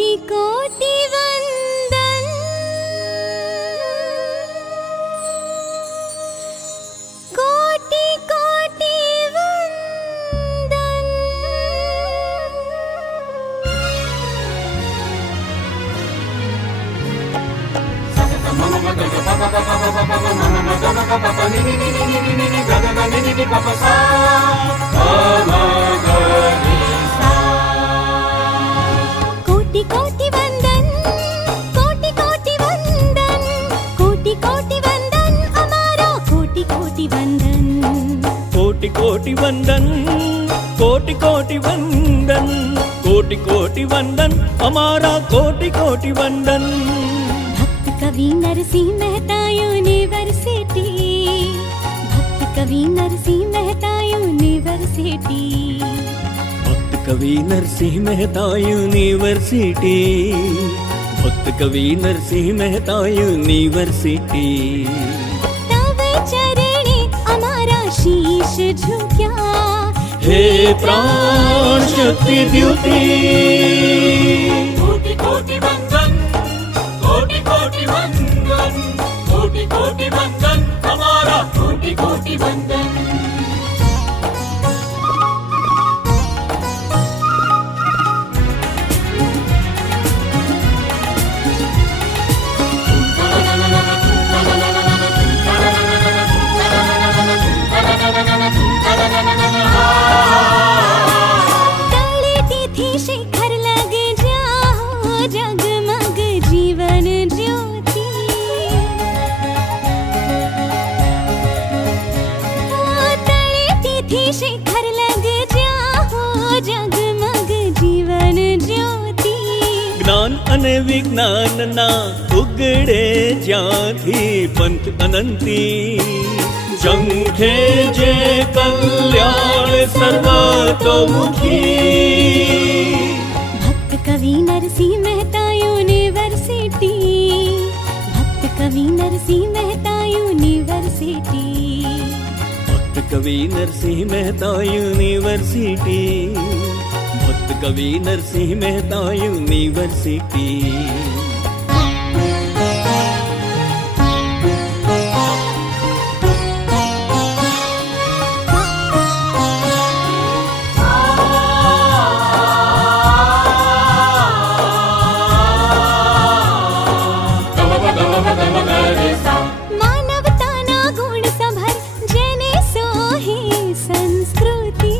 कोटि कोटि वंदन, कोटि कोटि वंदन। कोटि कोटि वंदन, कोटि कोटि वंदन, कोटि कोटि वंदन, अमारा कोटि कोटि वंदन। कोटि कोटि वंदन, कोटि कोटि वंदन, कोटि कोटि वंदन, हमारा कोटि कोटि वंदन। भक्त कवि नरसिंह मेहता यूनिवर्सिटी, भक्त कवि नरसिंह मेहता यूनिवर्सिटी, भक्त कवि नरसिंह मेहता यूनिवर्सिटी, भक्त कवि नरसिंह मेहता यूनिवर्सिटी। तव चरणे अमारा शीश झुक्या, हे प्राण शक्ति द्युति। कोटि कोटि वंदन, कोटि कोटि वंदन, कोटि कोटि वंदन, हमारा कोटि कोटि वंदन। तलेती शिखर लग जाओ, जगमग जीवन ज्योति। तलेती शिखर लग जाओ, जगमग जीवन ज्योति। જ્ઞાન અને વિજ્ઞાનના ઉગડે જ્યાંથી પંથ અનંતી, ઝંખે જે કલ્યાણ સર્વતોમુખી। भक्त कवि नरसिंह मेहता यूनिवर्सिटी, भक्त कवि नरसिंह मेहता यूनिवर्सिटी, भक्त कवि नरसिंह मेहता यूनिवर्सिटी, भक्त कवि नरसिंह मेहता यूनिवर्सिटी। मानवताना गुण सभर जेने सोहे संस्कृति।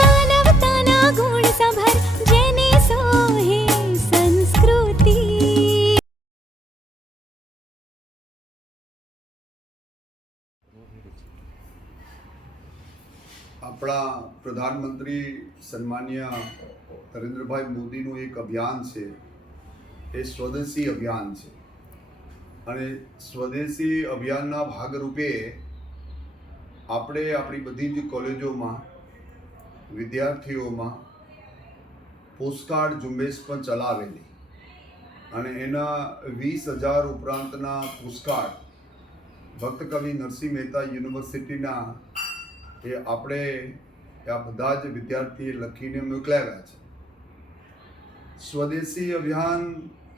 मानवताना गुण सभर जेने सोहे संस्कृति। આપણા પ્રધાનમંત્રી સન્માન્ય નરેન્દ્રભાઈ મોદીનું એક અભિયાન છે, એ સ્વદેશી અભિયાન છે. અને સ્વદેશી અભિયાનના ભાગરૂપે આપણે આપણી બધી જ કોલેજોમાં વિદ્યાર્થીઓમાં પોસ્ટકાર્ડ ઝુંબેશ પણ ચલાવેલી, અને એના 20,000 ઉપરાંતના પોસ્ટકાર્ડ ભક્ત કવિ નરસિંહ મહેતા યુનિવર્સિટીના એ આપણે આ બધા જ વિદ્યાર્થીએ લખીને મોકલાવ્યા છે. સ્વદેશી અભિયાન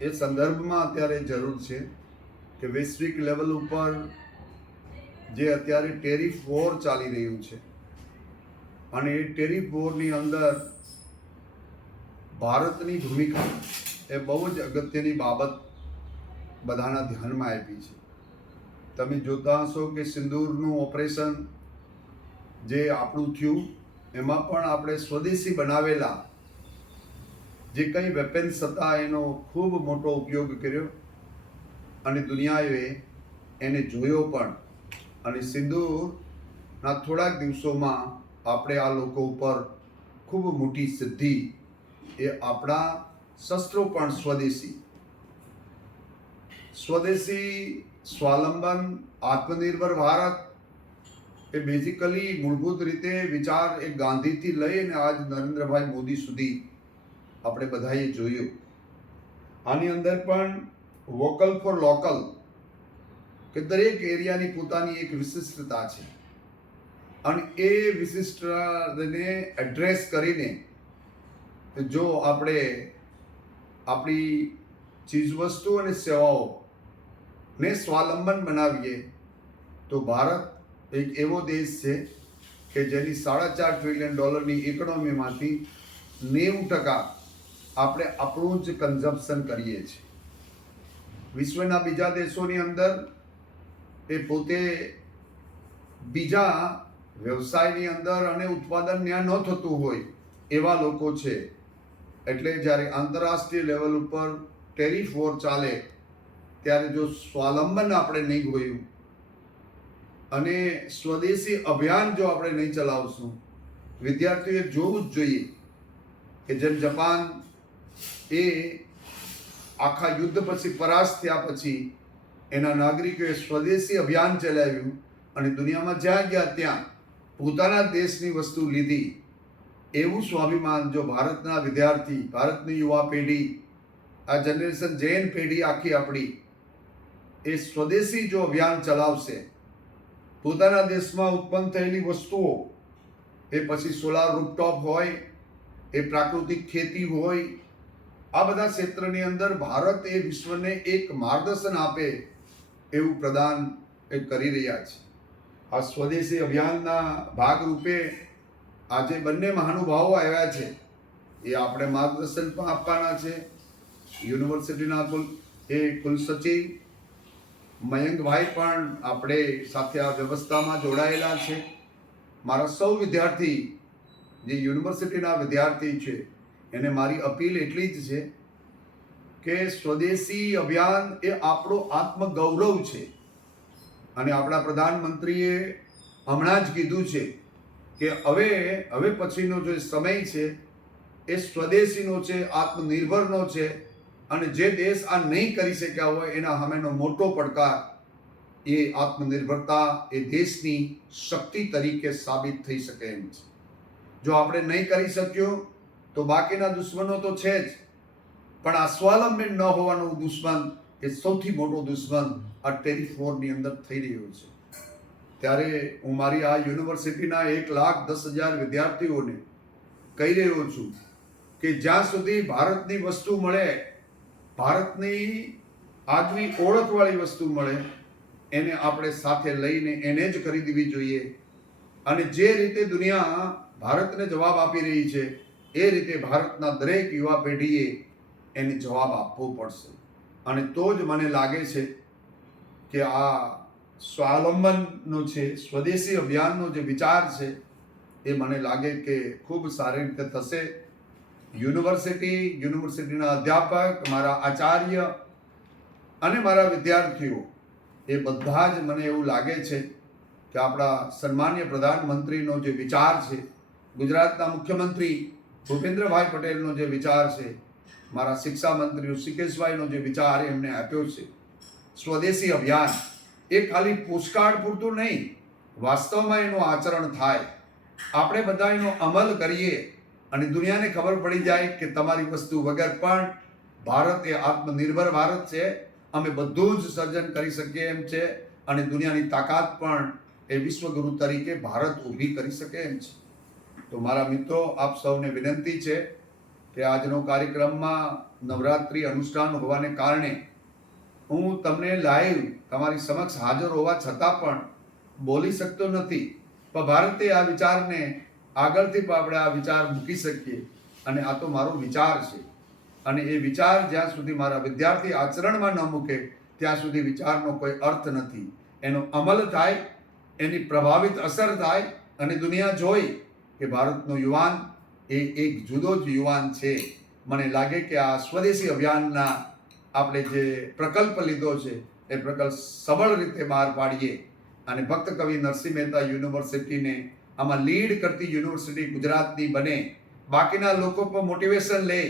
એ સંદર્ભમાં અત્યારે જરૂર છે કે વૈશ્વિક લેવલ ઉપર જે અત્યારે ટેરિફ વોર ચાલી રહ્યું છે, અને એ ટેરિફ વોરની અંદર ભારતની ભૂમિકા એ બહુ જ અગત્યની બાબત બધાના ધ્યાનમાં આપી છે. તમે જોતા હશો કે સિંદૂરનું ઓપરેશન જે આપણું થયું, એમાં પણ આપણે સ્વદેશી બનાવેલા જે કંઈ વેપન્સ હતા એનો ખૂબ મોટો ઉપયોગ કર્યો, અને દુનિયાએ એને જોયો પણ. અને સિંદૂરના થોડાક દિવસોમાં આપણે આ લોકો ઉપર ખૂબ મોટી સિદ્ધિ, એ આપણા શસ્ત્રો પણ સ્વદેશી. સ્વદેશી સ્વાવલંબન આત્મનિર્ભર ભારત એ બેઝિકલી મૂળભૂત રીતે વિચાર એ ગાંધીથી લઈને આજ નરેન્દ્રભાઈ મોદી સુધી આપણે બધાએ જોયું. આની અંદર પણ વોકલ ફોર લોકલ કે દરેક એરિયાની પોતાની એક વિશિષ્ટતા છે. અને એ વિશિષ્ટતાને એડ્રેસ કરીને જો આપણે આપણી ચીજવસ્તુ અને સેવાઓને સ્વાવલંબન બનાવીએ તો ભારત એક એવો દેશ છે કે જેની $4.5 ટ્રિલિયન ઇકોનોમીમાંથી 90% આપણે આપણું જ કન્ઝમ્પશન કરીએ છીએ. વિશ્વના બીજા દેશોની અંદર એ પોતે બીજા વ્યવસાયની અંદર અને ઉત્પાદન ત્યાં ન થતું હોય એવા લોકો છે. એટલે જ્યારે આંતરરાષ્ટ્રીય લેવલ ઉપર ટેરિફ વોર ચાલે ત્યારે જો સ્વાવલંબન આપણે નહીં હોયું અને સ્વદેશી અભિયાન જો આપણે નહીં ચલાવશું, વિદ્યાર્થીઓએ જોવું જ જોઈએ કે જેમ જાપાન એ આખા યુદ્ધ પછી પરાસ્ત થયા પછી એના નાગરિકોએ સ્વદેશી અભિયાન ચલાવ્યું અને દુનિયામાં જ્યાં ગયા ત્યાં પોતાના દેશની વસ્તુ લીધી. એવું સ્વાભિમાન જો ભારતના વિદ્યાર્થી, ભારતની યુવા પેઢી, આ જનરેશન જેન પેઢી આખી આપણી એ સ્વદેશી જો અભિયાન ચલાવશે, પોતાના દેશમાં ઉત્પન્ન થયેલી વસ્તુઓ, એ પછી સોલાર રૂફટોપ હોય, એ પ્રાકૃતિક ખેતી હોય, આ બધા ક્ષેત્રની અંદર ભારત એ વિશ્વને એક માર્ગદર્શન આપે એવું પ્રદાન એ કરી રહ્યા છે. આ સ્વદેશી અભિયાનના ભાગરૂપે આજે બંને મહાનુભાવો આવ્યા છે, એ આપણે માર્ગદર્શન પણ આપવાના છે. યુનિવર્સિટીના કુલસચિવ મયંકભાઈ પણ આપણે સાથે આ વ્યવસ્થામાં જોડાયેલા છે. મારા સૌ વિદ્યાર્થી જે યુનિવર્સિટીના વિદ્યાર્થી છે એને મારી અપીલ એટલી જ છે કે સ્વદેશી અભિયાન એ આપણો આત્મગૌરવ છે. અને આપણા પ્રધાનમંત્રીએ હમણાં જ કીધું છે કે હવે પછીનો જે સમય છે એ સ્વદેશીનો છે, આત્મનિર્ભરનો છે. અને જે દેશ આ નહીં કરી શક્યા હોય એના સામેનો મોટો પડકાર એ આત્મનિર્ભરતા એ દેશની શક્તિ તરીકે સાબિત થઈ શકે એમ છે. જો આપણે નહીં કરી શક્યો તો બાકીના દુશ્મનો તો છે જ, પણ આ સ્વાવલંબન ન હોવાનો દુશ્મન એ સૌથી મોટો દુશ્મન આ ટેરિફ વોરની અંદર થઈ રહ્યો છે. ત્યારે હું મારી આ યુનિવર્સિટીના 1,10,000 વિદ્યાર્થીઓને કહી રહ્યો છું કે જ્યાં સુધી ભારતની વસ્તુ મળે, ભારતની આગવી ઓળખવાળી વસ્તુ મળે, એને આપણે સાથે લઈને એને જ ખરીદવી જોઈએ. અને જે રીતે દુનિયા ભારતને જવાબ આપી રહી છે એ રીતે ભારતના દરેક યુવા પેઢીએ એને જવાબ આપવો પડશે. અને તો જ મને લાગે છે કે આ સ્વાવલંબનનો છે, સ્વદેશી અભિયાનનો જે વિચાર છે એ મને લાગે કે ખૂબ સારી રીતે થશે. યુનિવર્સિટીના અધ્યાપક, મારા આચાર્ય અને મારા વિદ્યાર્થીઓ એ બધા જ મને એવું લાગે છે કે આપણા સન્માનીય પ્રધાનમંત્રીનો જે વિચાર છે, ગુજરાતના મુખ્યમંત્રી ભૂપેન્દ્રભાઈ પટેલનો જે વિચાર છે, મારા શિક્ષા મંત્રી ઋષિકેશભાઈનો જે વિચાર એમને આપ્યો છે, સ્વદેશી અભિયાન એ ખાલી પોસ્ટકાર્ડ પૂરતું નહીં, વાસ્તવમાં એનું આચરણ થાય, આપણે બધા એનો અમલ કરીએ અને દુનિયાને ખબર પડી જાય કે તમારી વસ્તુ વગર પણ ભારત એ આત્મનિર્ભર ભારત છે, અમે બધું જ સર્જન કરી શકીએ એમ છે. અને દુનિયાની તાકાત પણ એ વિશ્વગુરુ તરીકે ભારત ઊભી કરી શકે એમ છે. તો મારા મિત્રો, આપ સૌને વિનંતી છે કે આજનો કાર્યક્રમમાં નવરાત્રિ અનુષ્ઠાન હોવાને કારણે હું તમને લાઈવ તમારી સમક્ષ હાજર હોવા છતાં પણ બોલી શકતો નથી. પણ ભારતે આ વિચારને આગળથી પણ આપણે આ વિચાર મૂકી શકીએ. અને આ તો મારો વિચાર છે, અને એ વિચાર જ્યાં સુધી મારા વિદ્યાર્થી આચરણમાં ન મૂકે ત્યાં સુધી વિચારનો કોઈ અર્થ નથી. એનો અમલ થાય, એની પ્રભાવિત અસર થાય અને દુનિયા જોઈ કે ભારતનો યુવાન એ એક જુદો જ યુવાન છે. મને લાગે કે આ સ્વદેશી અભિયાનના આપણે જે પ્રકલ્પ લીધો છે એ પ્રકલ્પ સબળ રીતે બહાર પાડીએ અને ભક્ત કવિ નરસિંહ મહેતા યુનિવર્સિટીને આમાં લીડ કરતી યુનિવર્સિટી ગુજરાતની બને. બાકીના લોકો પણ મોટિવેશન લે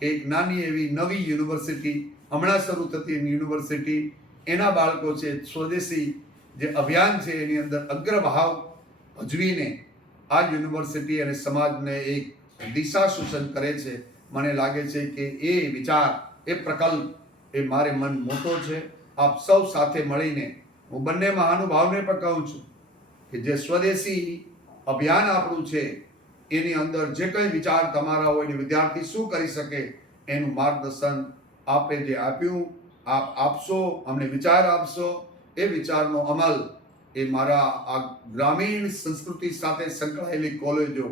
કે એક નાની એવી નવી યુનિવર્સિટી, હમણાં શરૂ થતી યુનિવર્સિટી, એના બાળકો છે સ્વદેશી જે અભિયાન છે એની અંદર અગ્રભાવ ભજવીને આ યુનિવર્સિટી અને સમાજને એક દિશા સૂચન કરે છે. મને લાગે છે કે એ વિચાર, એ પ્રકલ્પ એ મારે મન મોટો છે. આપ સૌ સાથે મળીને, હું બંને મહાનુભાવને પણ કહું છું કે જે સ્વદેશી અભિયાન આપણું છે એની અંદર જે કંઈ વિચાર તમારા હોય ને વિદ્યાર્થી શું કરી શકે એનું માર્ગદર્શન આપે જે આપ્યું આપ આપશો, અમને વિચાર આપશો, એ વિચારનો અમલ એ મારા આ ગ્રામીણ સંસ્કૃતિ સાથે સંકળાયેલી કોલેજો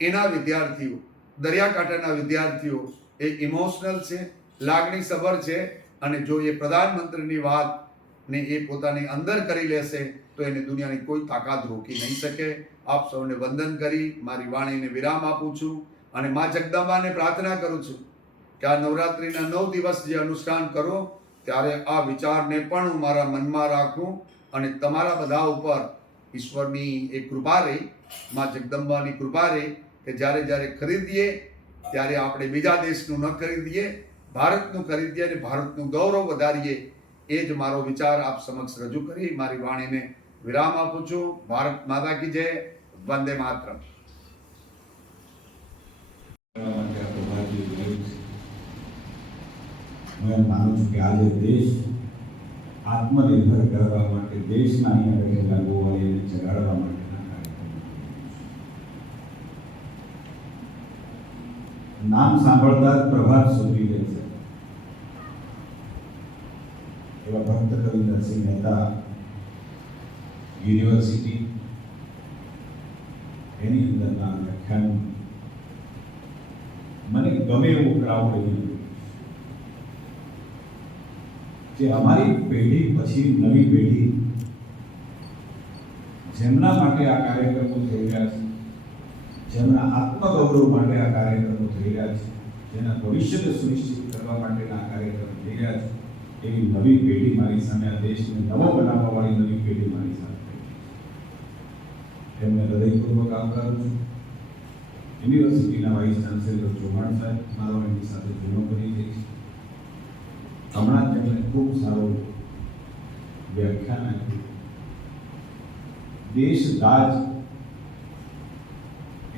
એના વિદ્યાર્થીઓ, દરિયાકાંઠાના વિદ્યાર્થીઓ એ ઇમોશનલ છે, લાગણીસભર છે, અને જો એ પ્રધાનમંત્રીની વાત ને એ પોતાની અંદર કરી લેશે તો એને દુનિયાની કોઈ તાકાત રોકી નહીં શકે. આપ સૌને વંદન કરી મારી વાણીને વિરામ આપું છું અને મા જગદંબાને પ્રાર્થના કરું છું કે આ નવરાત્રિના 9 દિવસ જે અનુષ્ઠાન કરો ત્યારે આ વિચારને પણ હું મારા મનમાં રાખું અને તમારા બધા ઉપર ઈશ્વરની એ કૃપા રહી, મા જગદંબાની કૃપા રહી કે જ્યારે જ્યારે ખરીદીએ ત્યારે આપણે બીજા દેશનું ન ખરીદીએ, ભારતનું ખરીદીએ અને ભારતનું ગૌરવ વધારીએ. એ જ મારો વિચાર આપ સમક્ષ રજૂ કરી મારી વાણીને વિરામ આપું છું. ભારત માતા કી જય, વંદે માતરમ. હું માનું છું કે આજે દેશ આત્મનિર્ભર કરવા માટે, દેશના અહીંયા રહેલા ગોવાળીઓને જગાડવા માટેના કાર્યક્રમ નામ સાંભળતા જ પ્રભાત સુધરી જાય છે. એવા ભક્ત કવિ નરસિંહ મહેતા યુનિવર્સિટી એની અંદરના વ્યાખ્યાન મને ગમે એવું ક્રાઉડ એવું કે અમારી પેઢી પછી નવી પેઢી જેમના માટે આ કાર્યક્રમો થઈ રહ્યા છે, જેમના આત્મગૌરવ માટે આ કાર્યક્રમો થઈ રહ્યા છે, જેના ભવિષ્યને સુનિશ્ચિત કરવા માટેના આ કાર્યક્રમો થઈ રહ્યા છે, એવી નવી પેઢી મારી સામે, આ દેશને નવો બનાવવા વાળી નવી પેઢી મારી સામે એમને હૃદયપૂર્વક આવકારું છું. યુનિવર્સિટીના વાઇસ ચાન્સેલર ચૌહાણ સાહેબ, મારો એમની સાથે જૂનો પરિચય છે. હમણાં તેમણે ખૂબ સારું વ્યાખ્યાન આપ્યું. દેશ દાજ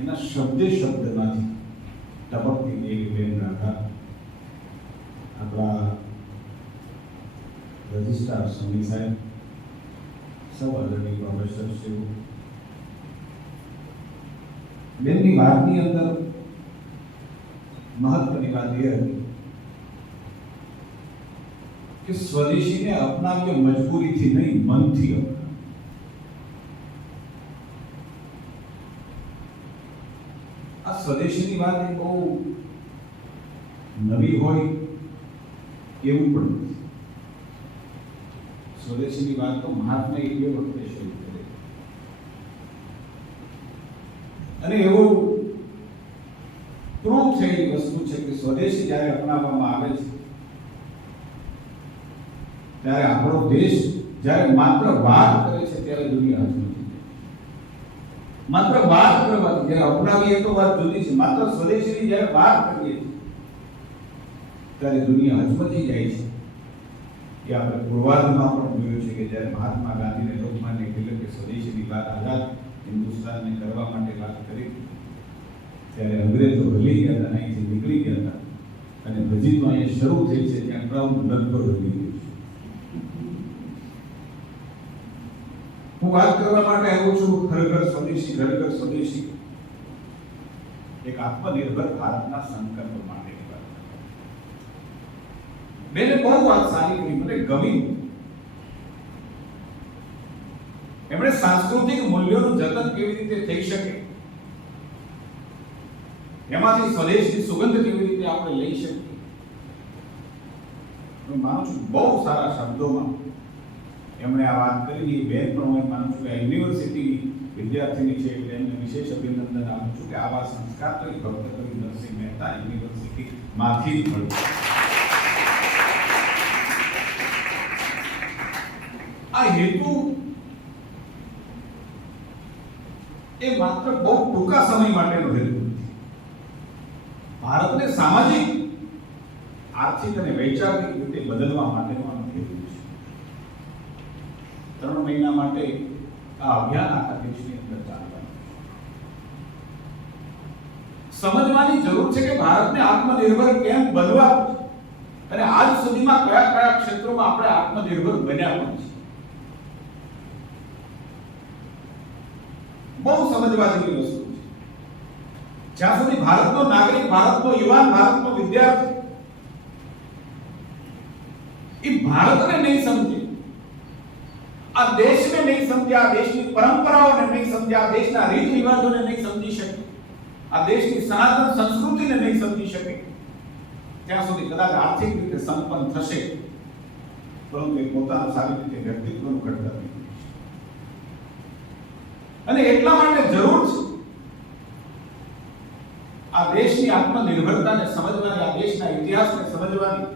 એના શબ્દે શબ્દમાંથી ટપકતી એક બેન રાધા આપણા રજિસ્ટ્રાર સોની સાહેબ, સૌ આદરણીય પ્રોફેસરશ્રીઓ, બેનની વાતની અંદર મહત્વની વાત એ હતી કે સ્વદેશીને અપનાવીએ મજબૂરીથી નહીં, મનથી અપનાવીએ. આ સ્વદેશીની વાત એ બહુ નવી હોય એવું પણ નથી. સ્વદેશીની વાત તો મહાત્મા એ વખતે શરૂ કરે અને એવું પ્રૂફ થયેલી વસ્તુ છે કે સ્વદેશી જ્યારે અપનાવવામાં આવે છે ત્યારે આપણો દેશ જ્યારે માત્ર વાત કરે છે ત્યારે દુનિયા હચમચી જાય. માત્ર વાત કરવાથી જ્યારે અપનાવીએ તો વાત જુદી છે, માત્ર સ્વદેશીની જ્યારે વાત કરીએ ત્યારે દુનિયા હચમચી જાય છે. એ આપણે પૂર્વાર્ધમાં પણ જોયું છે કે જ્યારે મહાત્મા ગાંધીને લોકમાન્ય તિલકે સ્વદેશીની વાત આઝાદ હિન્દુસ્તાનને કરવા માટે વાત કરી ત્યારે અંગ્રેજો હલી ગયા હતા, અહીંથી નીકળી ગયા હતા અને હજી તો અહીંયા શરૂ થઈ છે ત્યાં ક્રાઉડ લગભગ હલી ગયું છે. હું વાત કરવા માટે આવ્યો છું ખરેખર સ્વદેશી એક આત્મનિર્ભર ભારતના સંકલ્પ માટેની વાત. બેને બહુ વાત સારી કરી, મને ગમી. એમણે સાંસ્કૃતિક મૂલ્યોનું જતન કેવી રીતે થઈ શકે, એમાંથી સ્વદેશની સુગંધ કેવી રીતે આપણે લઈ શકીએ, હું માનું છું બહુ સારા શબ્દોમાં એમણે આ વાત કરી. બેન પણ હું માનું છું કે આ યુનિવર્સિટીની વિદ્યાર્થીની છે એટલે એમને વિશેષ અભિનંદન આપું છું કે આવા સંસ્કાર તો ભક્ત કવિ નરસિંહ મહેતા યુનિવર્સિટી માંથી જ મળ્યું. આ હેતુ એ માત્ર બહુ ટૂંકા સમય માટેનો હેતુ નથી. ભારતને સામાજિક, આર્થિક અને વૈચારિક રીતે બદલવા માટેનો આ હેતુ છે. 3 મહિના માટે આ અભિયાન આખા દેશની અંદર ચાલવાનું છે. સમજવાની જરૂર છે કે ભારતને આત્મનિર્ભર કેમ બનવા અને આજ સુધીમાં કયા કયા ક્ષેત્રોમાં આપણે આત્મનિર્ભર બન્યા પણ છે. બહુ સમજવા જેવી વસ્તુ છે. જ્યાં સુધી ભારતનો નાગરિક, ભારતનો યુવાન, ભારતનો વિદ્યાર્થી એ ભારતને નહીં સમજે, આ દેશને નહીં સમજે, આ દેશની પરંપરાઓને નહીં સમજે, આ દેશના રીત રિવાજોને નહીં સમજી શકે, આ દેશની સનાતન સંસ્કૃતિને નહીં સમજી શકે, ત્યાં સુધી કદાચ આર્થિક રીતે સંપન્ન થશે, પરંતુ એ પોતાનું સારી રીતે વ્યક્તિત્વનું ઘડતર નહીં કરી શકે. અને એટલા માટે જરૂર છે આ દેશની આત્મનિર્ભરતાને સમજવાની, આ દેશના ઇતિહાસને સમજવાની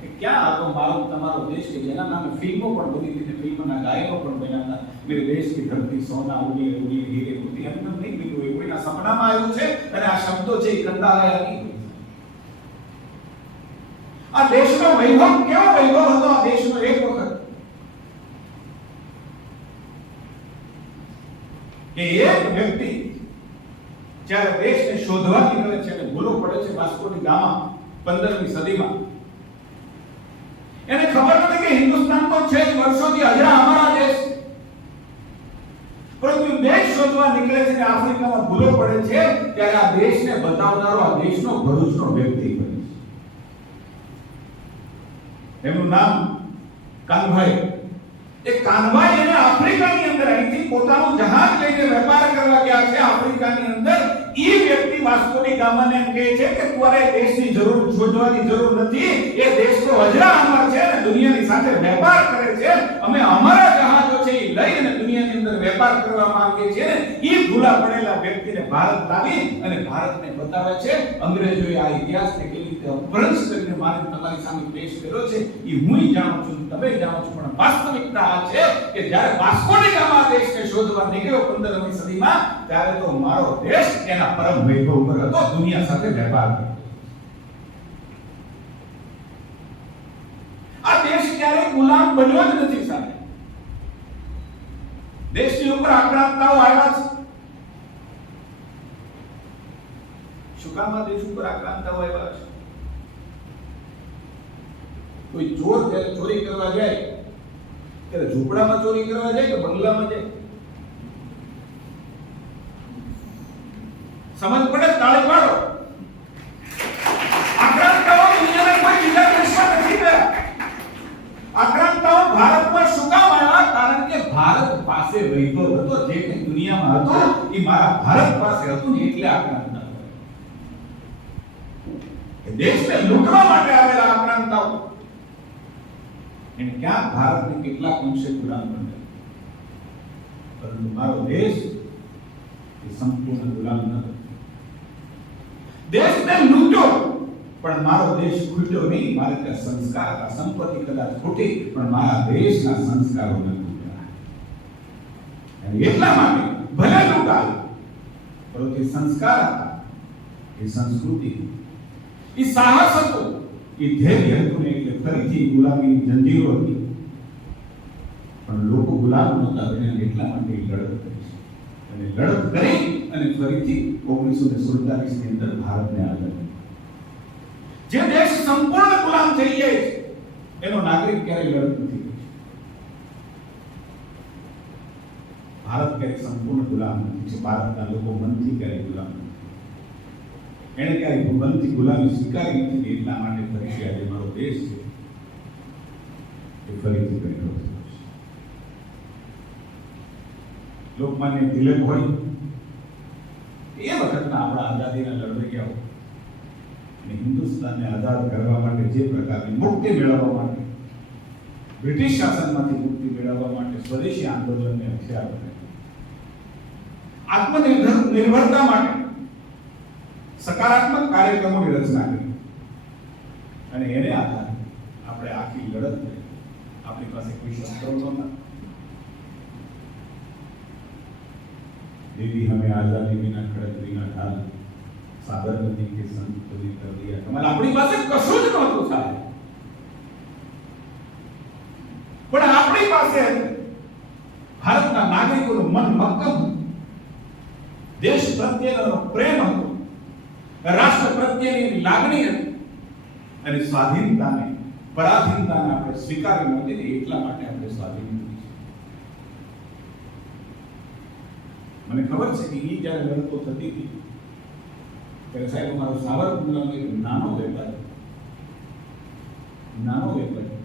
કે ક્યાં આ તો મારો તમારો દેશ કે જેના નામે ફિલ્મો પણ બની હતી, ફિલ્મના ગાયકો પણ બન્યા હતા. મેરે દેશ કી ધરતી સોના ઉડી ઉડી હીરે મોતી, એમ નહીં બીજું એ કોઈના સપનામાં આવ્યું છે અને આ શબ્દો છે એ કંડારાયા નહીં. આ દેશનો વૈભવ કેવો વૈભવ હતો આ દેશનો એક વખત કે એક વ્યક્તિ જ્યારે દેશને શોધવા નીકળે છે અને ભૂલો પડે છે વાસ્કો ડી ગામા 15મી સદીમાં, એને ખબર નથી કે હિન્દુસ્તાન તો છે જ વર્ષોથી હજરા અમારા દેશ, પરંતુ દેશ શોધવા નીકળે છે અને આફ્રિકામાં ભૂલો પડે છે ત્યારે આ દેશને બતાવનારો આ દેશનો ભરૂચનો વ્યક્તિ બને છે. એમનું નામ કાનભાઈ. એ કાનભાઈ એને આફ્રિકાની અંદર અહીંથી પોતાનું જહાજ લઈને વેપાર કરવા ગયા છે આફ્રિકાની અંદર. એ વ્યક્તિ વાસ્કો ડી ગામાને એમ કહે છે કે તમારે દેશની જરૂર શોધવાની જરૂર નથી, એ દેશ તો હજરા અમર છે અને દુનિયાની સાથે વેપાર કરે છે, અમે અમારા જહાજો છે એ લઈ અને દુનિયાની અંદર વેપાર કરવા માંગે છે. એ ભૂલા પડેલા વ્યક્તિને ભારત લાવી અને ભારતને બતાવે છે. અંગ્રેજોએ આ ઇતિહાસને કેવી રીતે અપભ્રંશ કરીને મારે તમારી સામે પેશ કર્યો છે એ હું જાણું છું, તમે જાણો છો, પણ વાસ્તવિકતા આ છે કે જ્યારે વાસ્કો ડી ગામા દેશને શોધવા નીકળ્યો 15મી સદીમાં, ત્યારે તો મારો દેશ એના પરમ વૈભવ પર હતો, દુનિયા સાથે વેપાર કરતો. આ દેશ ક્યારેય ગુલામ બન્યો જ નથી સાહેબ. દેશની ઉપર આક્રમતાઓ આવ્યા છે. શું કામ આ દેશ ઉપર આક્રમતાઓ આવ્યા છે? કોઈ ચોર જ્યારે ચોરી કરવા જાય ત્યારે ઝૂંપડામાં ચોરી કરવા જાય કે બંગલામાં જાય? સમજ પડે? તાળી પાડો. આક્રમતાઓ દુનિયાના કોઈ બીજા દેશમાં નથી ગયા. આક્રમતાઓ ભારતમાં શું કામ આવ્યા? કારણ કે ભારત પાસે વૈભવ હતો, જે કંઈ દુનિયામાં હતું એ મારા ભારત પાસે હતું ને એટલે આક્રમતાઓ. એ દેશને લૂંટવા માટે આવેલા આક્રમતાઓ એને ક્યાં ભારતને કેટલાક અંશે ગુલામ બનાવ્યો, પરંતુ મારો દેશ એ સંપૂર્ણ ગુલામ ન હતો. દેશને લૂંટ્યો પણ મારો દેશ ખૂટ્યો નહીં. મારે ત્યાં સંસ્કાર હતા, સંપત્તિ કદાચ ખૂટી પણ મારા દેશના સંસ્કારો ન ખૂટ્યા. અને એટલા માટે ભલે લૂંટાય પરંતુ એ સંસ્કાર હતા, એ સંસ્કૃતિ, એ સાહસ હતું, એ ધૈર્ય હતું ને એટલે ફરીથી ગુલામીની જંજીરો હતી. પણ લોકો ગુલામ નહોતા બન્યા એટલા માટે લડત કરી છે. અને લડત કરી અને ફરીથી 1947 ની અંદર ભારતને આઝાદી. જે દેશ સંપૂર્ણ ગુલામ થઈ જાય છે એનો નાગરિક ક્યારેય લડત નથી કરી. ભારત ક્યારેય સંપૂર્ણ ગુલામ નથી. ભારતના લોકો મનથી ક્યારેય ગુલામ નથી. એને ક્યારેય મનથી ગુલામી સ્વીકારી નથી. એટલા માટે ફરીથી આજે મારો દેશ છે એ ફરીથી બેઠો છે. લોકમાન્ય તિલક હોય એ વખતના આપણા આઝાદીના લડવૈયાઓ અને હિન્દુસ્તાનને આઝાદ કરવા માટે જે પ્રકારની મુક્તિ મેળવવા માટે, બ્રિટિશ શાસનમાંથી મુક્તિ મેળવવા માટે સ્વદેશી આંદોલનને હથિયાર બનાવ્યું, આત્મનિર્ભરતા માટે સકારાત્મક કાર્યક્રમોની રચના કરી અને એને આધારે આપણે આખી લડત કરી. આપણી પાસે કોઈ શસ્ત્રો નહોતા. देवी हमें आजादी बिना खड़क बिना ढाल साबरमती के संत कभी कर दिया कमाल. આપણી પાસે કશું જ નહોતું સાહેબ, પણ આપણી પાસે ભારતના નાગરિકોનું મન મક્કમ, દેશ પ્રત્યેનો પ્રેમ હતો, રાષ્ટ્ર પ્રત્યેની લાગણી હતી અને સ્વાધીનતાને, પરાધીનતાને આપણે સ્વીકારી નહોતી. એટલા માટે આપણે સ્વાધીન મને ખબર છે કે એ જ્યારે લડતો થતી હતી ત્યારે સાહેબ અમારો સાવરકુંડલાનો એક નાનો વેપારી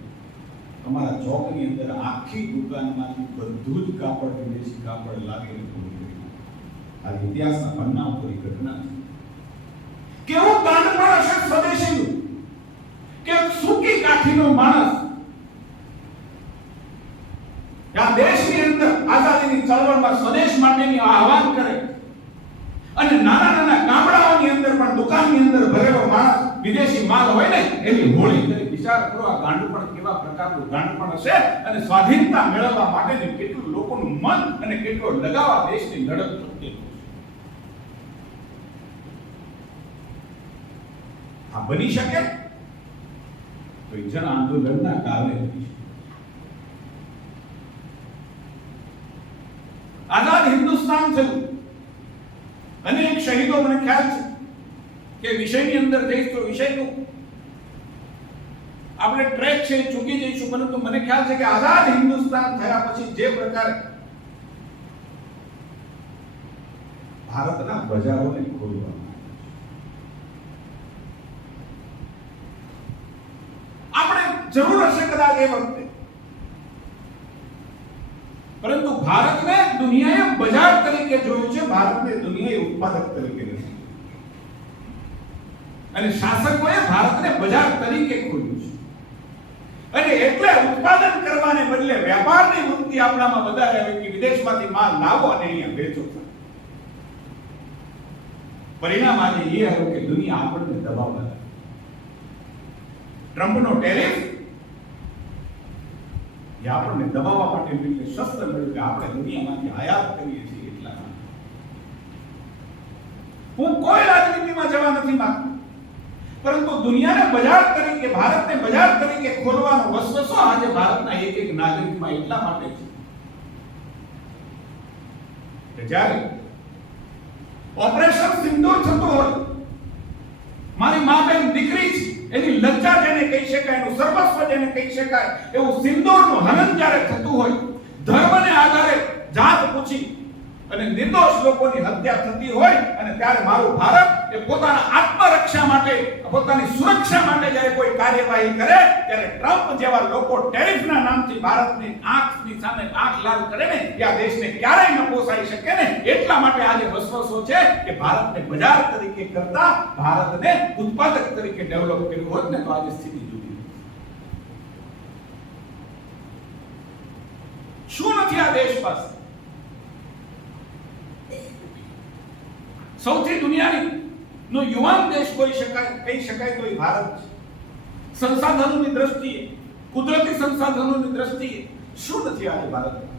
અમારા ચોકની અંદર આખી દુકાનમાંથી બધું જ કાપડ વિદેશી કાપડ લાગેલું હતું. આ ઇતિહાસના પન્ના ઉપર ઘટના છે. કેવું ગાંડપણ હશે સ્વદેશીનું કે સૂકી કાઠીનો માણસ આ દેશની અંદર આઝાદીની ચળવળમાં સ્વદેશ માટેની આહવાન કરે અને નાના નાના ગામડાઓની અંદર પણ દુકાનની અંદર ભરેલો માણસ વિદેશી માલ હોય ને એની હોળી કરી. વિચાર કરો આ ગાંડપણ કેવા પ્રકારનું ગાંડપણ હશે અને સ્વાધીનતા મેળવવા માટે કેટલું લોકોનું મન અને કેટલો લગાવ આ દેશની લડત પ્રત્યે. આ બની શકે તો જન આંદોલનના કારણે બની શકે. આઝાદ હિન્દુસ્તાન થયું. અનેક શહીદો, મને ખ્યાલ છે કે વિષયની અંદર જઈશ તો વિષયનું આપણે ટ્રેક છે ચૂકી જઈશું, પરંતુ મને ખ્યાલ છે કે આઝાદ હિન્દુસ્તાન થયા પછી જે પ્રકારે ભારતના બજારોને ખોલવામાં આપણે જરૂર હશે કદાચ એ વખતે, પરંતુ ભારતને દુનિયાએ બજાર તરીકે જોયું છે, ભારતને દુનિયાએ ઉત્પાદક તરીકે નથી. અને શાસકોએ ભારતને બજાર તરીકે ખોલ્યું છે. અને એટલે ઉત્પાદન કરવાને બદલે વેપારની વૃત્તિ આપણામાં વધારે આવે કે વિદેશમાંથી માલ લાવો અને અહીંયા વેચો. પરિણામ આજે એ આવ્યું કે દુનિયા આપણને દબાવવા લાગી. ટ્રમ્પનો ટેરિફ એ આપણને દબાવવા માટે એટલે શસ્ત્ર મળ્યું કે આપણે દુનિયામાંથી આયાત કરીએ છીએ. એટલા હું કોઈ રાજનીતિમાં જવા નથી માંગતો, પરંતુ દુનિયાને બજાર તરીકે, ભારતને બજાર તરીકે ખોલવાનો વસવસો આજે ભારતના એક એક નાગરિકમાં એટલા માટે છે કે જ્યારે ઓપરેશન સિંદૂર થતું હોય, મારી મા બેન દીકરી છે એની લજ્જા જેને કહી શકાય, એનું સર્વસ્વ જેને કહી શકાય એવું સિંદૂરનું હનન જ્યારે થતું હોય, ધર્મને આધારે જાત પૂછી અને નિર્દોષ લોકોની હત્યા થતી હોય, અને ત્યારે મારું ભારત એ પોતાના આત્મરક્ષા માટે, પોતાની સુરક્ષા માટે જ્યારે કોઈ કાર્યવાહી કરે ત્યારે ટ્રમ્પ જેવા લોકો ટેરિફના નામથી ભારતની આંખની સામે આંખ લાલ કરે ને, એ આ દેશને ક્યારેય ન પોસાઈ શકે ને. એટલા માટે આજે વસવસો છે કે ભારતને બજાર તરીકે કરતા ભારતને ઉત્પાદક તરીકે ડેવલપ કર્યું હોત ને તો આજે સ્થિતિ જુદી. શું નથી આ દેશ પાસે? સૌથી દુનિયાની નો યુવાન દેશ કોઈ કહી શકાય તો એ ભારત છે. સંસાધનોની દ્રષ્ટિએ, કુદરતી સંસાધનોની દ્રષ્ટિએ શું નથી આજે ભારતમાં?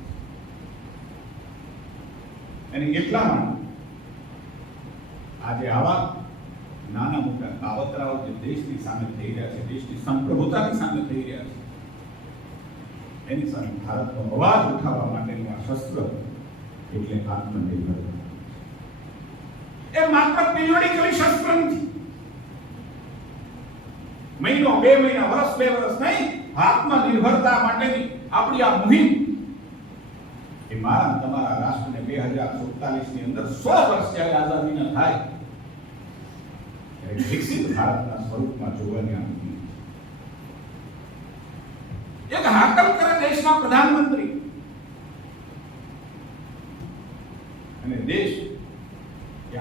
અને એટલા માટે આજે આવા નાના મોટા કાવતરાઓ જે દેશની સામે થઈ રહ્યા છે, દેશની સંપ્રભુતાની સામે થઈ રહ્યા છે, એની સામે ભારતનો અવાજ ઉઠાવવા માટેનું આ શસ્ત્ર એટલે આત્મનિર્ભરતા. એ માત્ર પિરિયોડિકલી શસ્ત્ર નથી. મહિનો, 2 મહિના, વર્ષ, 2 વર્ષ નહીં, આત્મનિર્ભરતા માટેની આપણી આ મુહિમ એ મારા તમારા રાષ્ટ્રને 2047 ની અંદર 100 વર્ષ જ્યારે આઝાદીના થાય ત્યારે વિકસિત ભારતના સ્વરૂપમાં જોવાની આ મુહિમ છે. એક હાકલ કરે દેશના પ્રધાનમંત્રી અને દેશ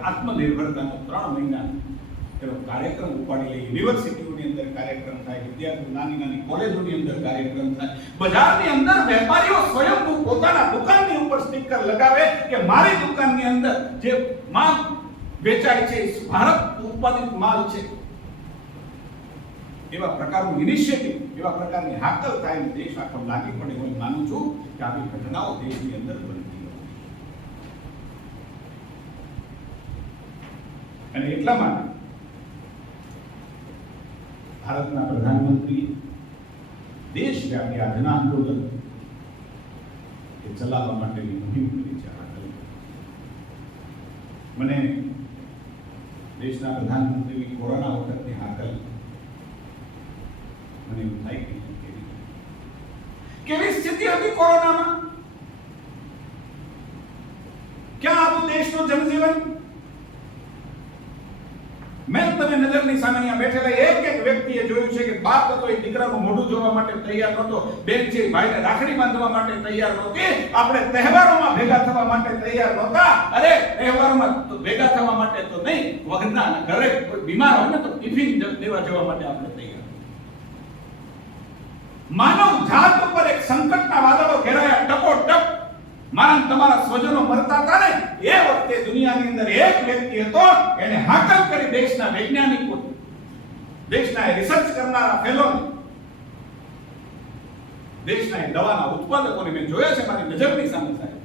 આત્મનિર્ભરતાનો 3 મહિના એનો કાર્યક્રમ ઉપાડી લે. યુનિવર્સિટીઓની અંદર કાર્યક્રમ થાય, વિદ્યાર્થીઓ નાની નાની કોલેજોની અંદર કાર્યક્રમ થાય, બજારની અંદર વેપારીઓ સ્વયંભૂ પોતાના દુકાનની ઉપર સ્ટીકર લગાવે કે મારી દુકાનની અંદર જે માલ વેચાય છે ભારત ઉત્પાદિત માલ છે. એવા પ્રકારનું ઇનિશિયેટિવ, એવા પ્રકારની હાકલ થાય, દેશ આખો લાગી પડે. હું માનું છું કે આવી ઘટનાઓ દેશની અંદર બનતી. અને એટલા માટે ભારતના પ્રધાનમંત્રી દેશવ્યાપી આ જન આંદોલન એ ચલાવવા માટેની મુહિમ કરી છે. મને દેશના પ્રધાનમંત્રીની કોરોના વખતની હાકલ મને એવું થાય કે કેવી સ્થિતિ હતી કોરોનામાં? ક્યાં દેશનું જનજીવન? મેં તમે નજરની સામે અહીંયા બેઠેલા એક વ્યક્તિએ જોયું છે કે બાપ હતો એ દીકરાનું મોઢું જોવા માટે તૈયાર નહોતો, બેન છે ભાઈને રાખડી બાંધવા માટે તૈયાર નહોતી, આપણે તહેવારોમાં ભેગા થવા માટે તૈયાર નહોતા. અરે તહેવારોમાં તો ભેગા થવા માટે તો નહીં, વગરના ઘરે કોઈ બીમાર હોય ને તો ટિફિન દેવા જવા માટે આપણે તૈયાર. માનવ જાત ઉપર એક સંકટના વાદળો ઘેરાયા ટપોટપ. મારા તમારા સ્વજનો મરતા હતા ને એ વખતે દુનિયાની અંદર એક વ્યક્તિ હતો, એને હાકલ કરી દેશના વૈજ્ઞાનિકો, દેશના રિસર્ચ કરનારા ફેલોને, દેશના દવાના ઉત્પાદકોને મેં જોયા છે મારી નજરની સામે સાહેબ,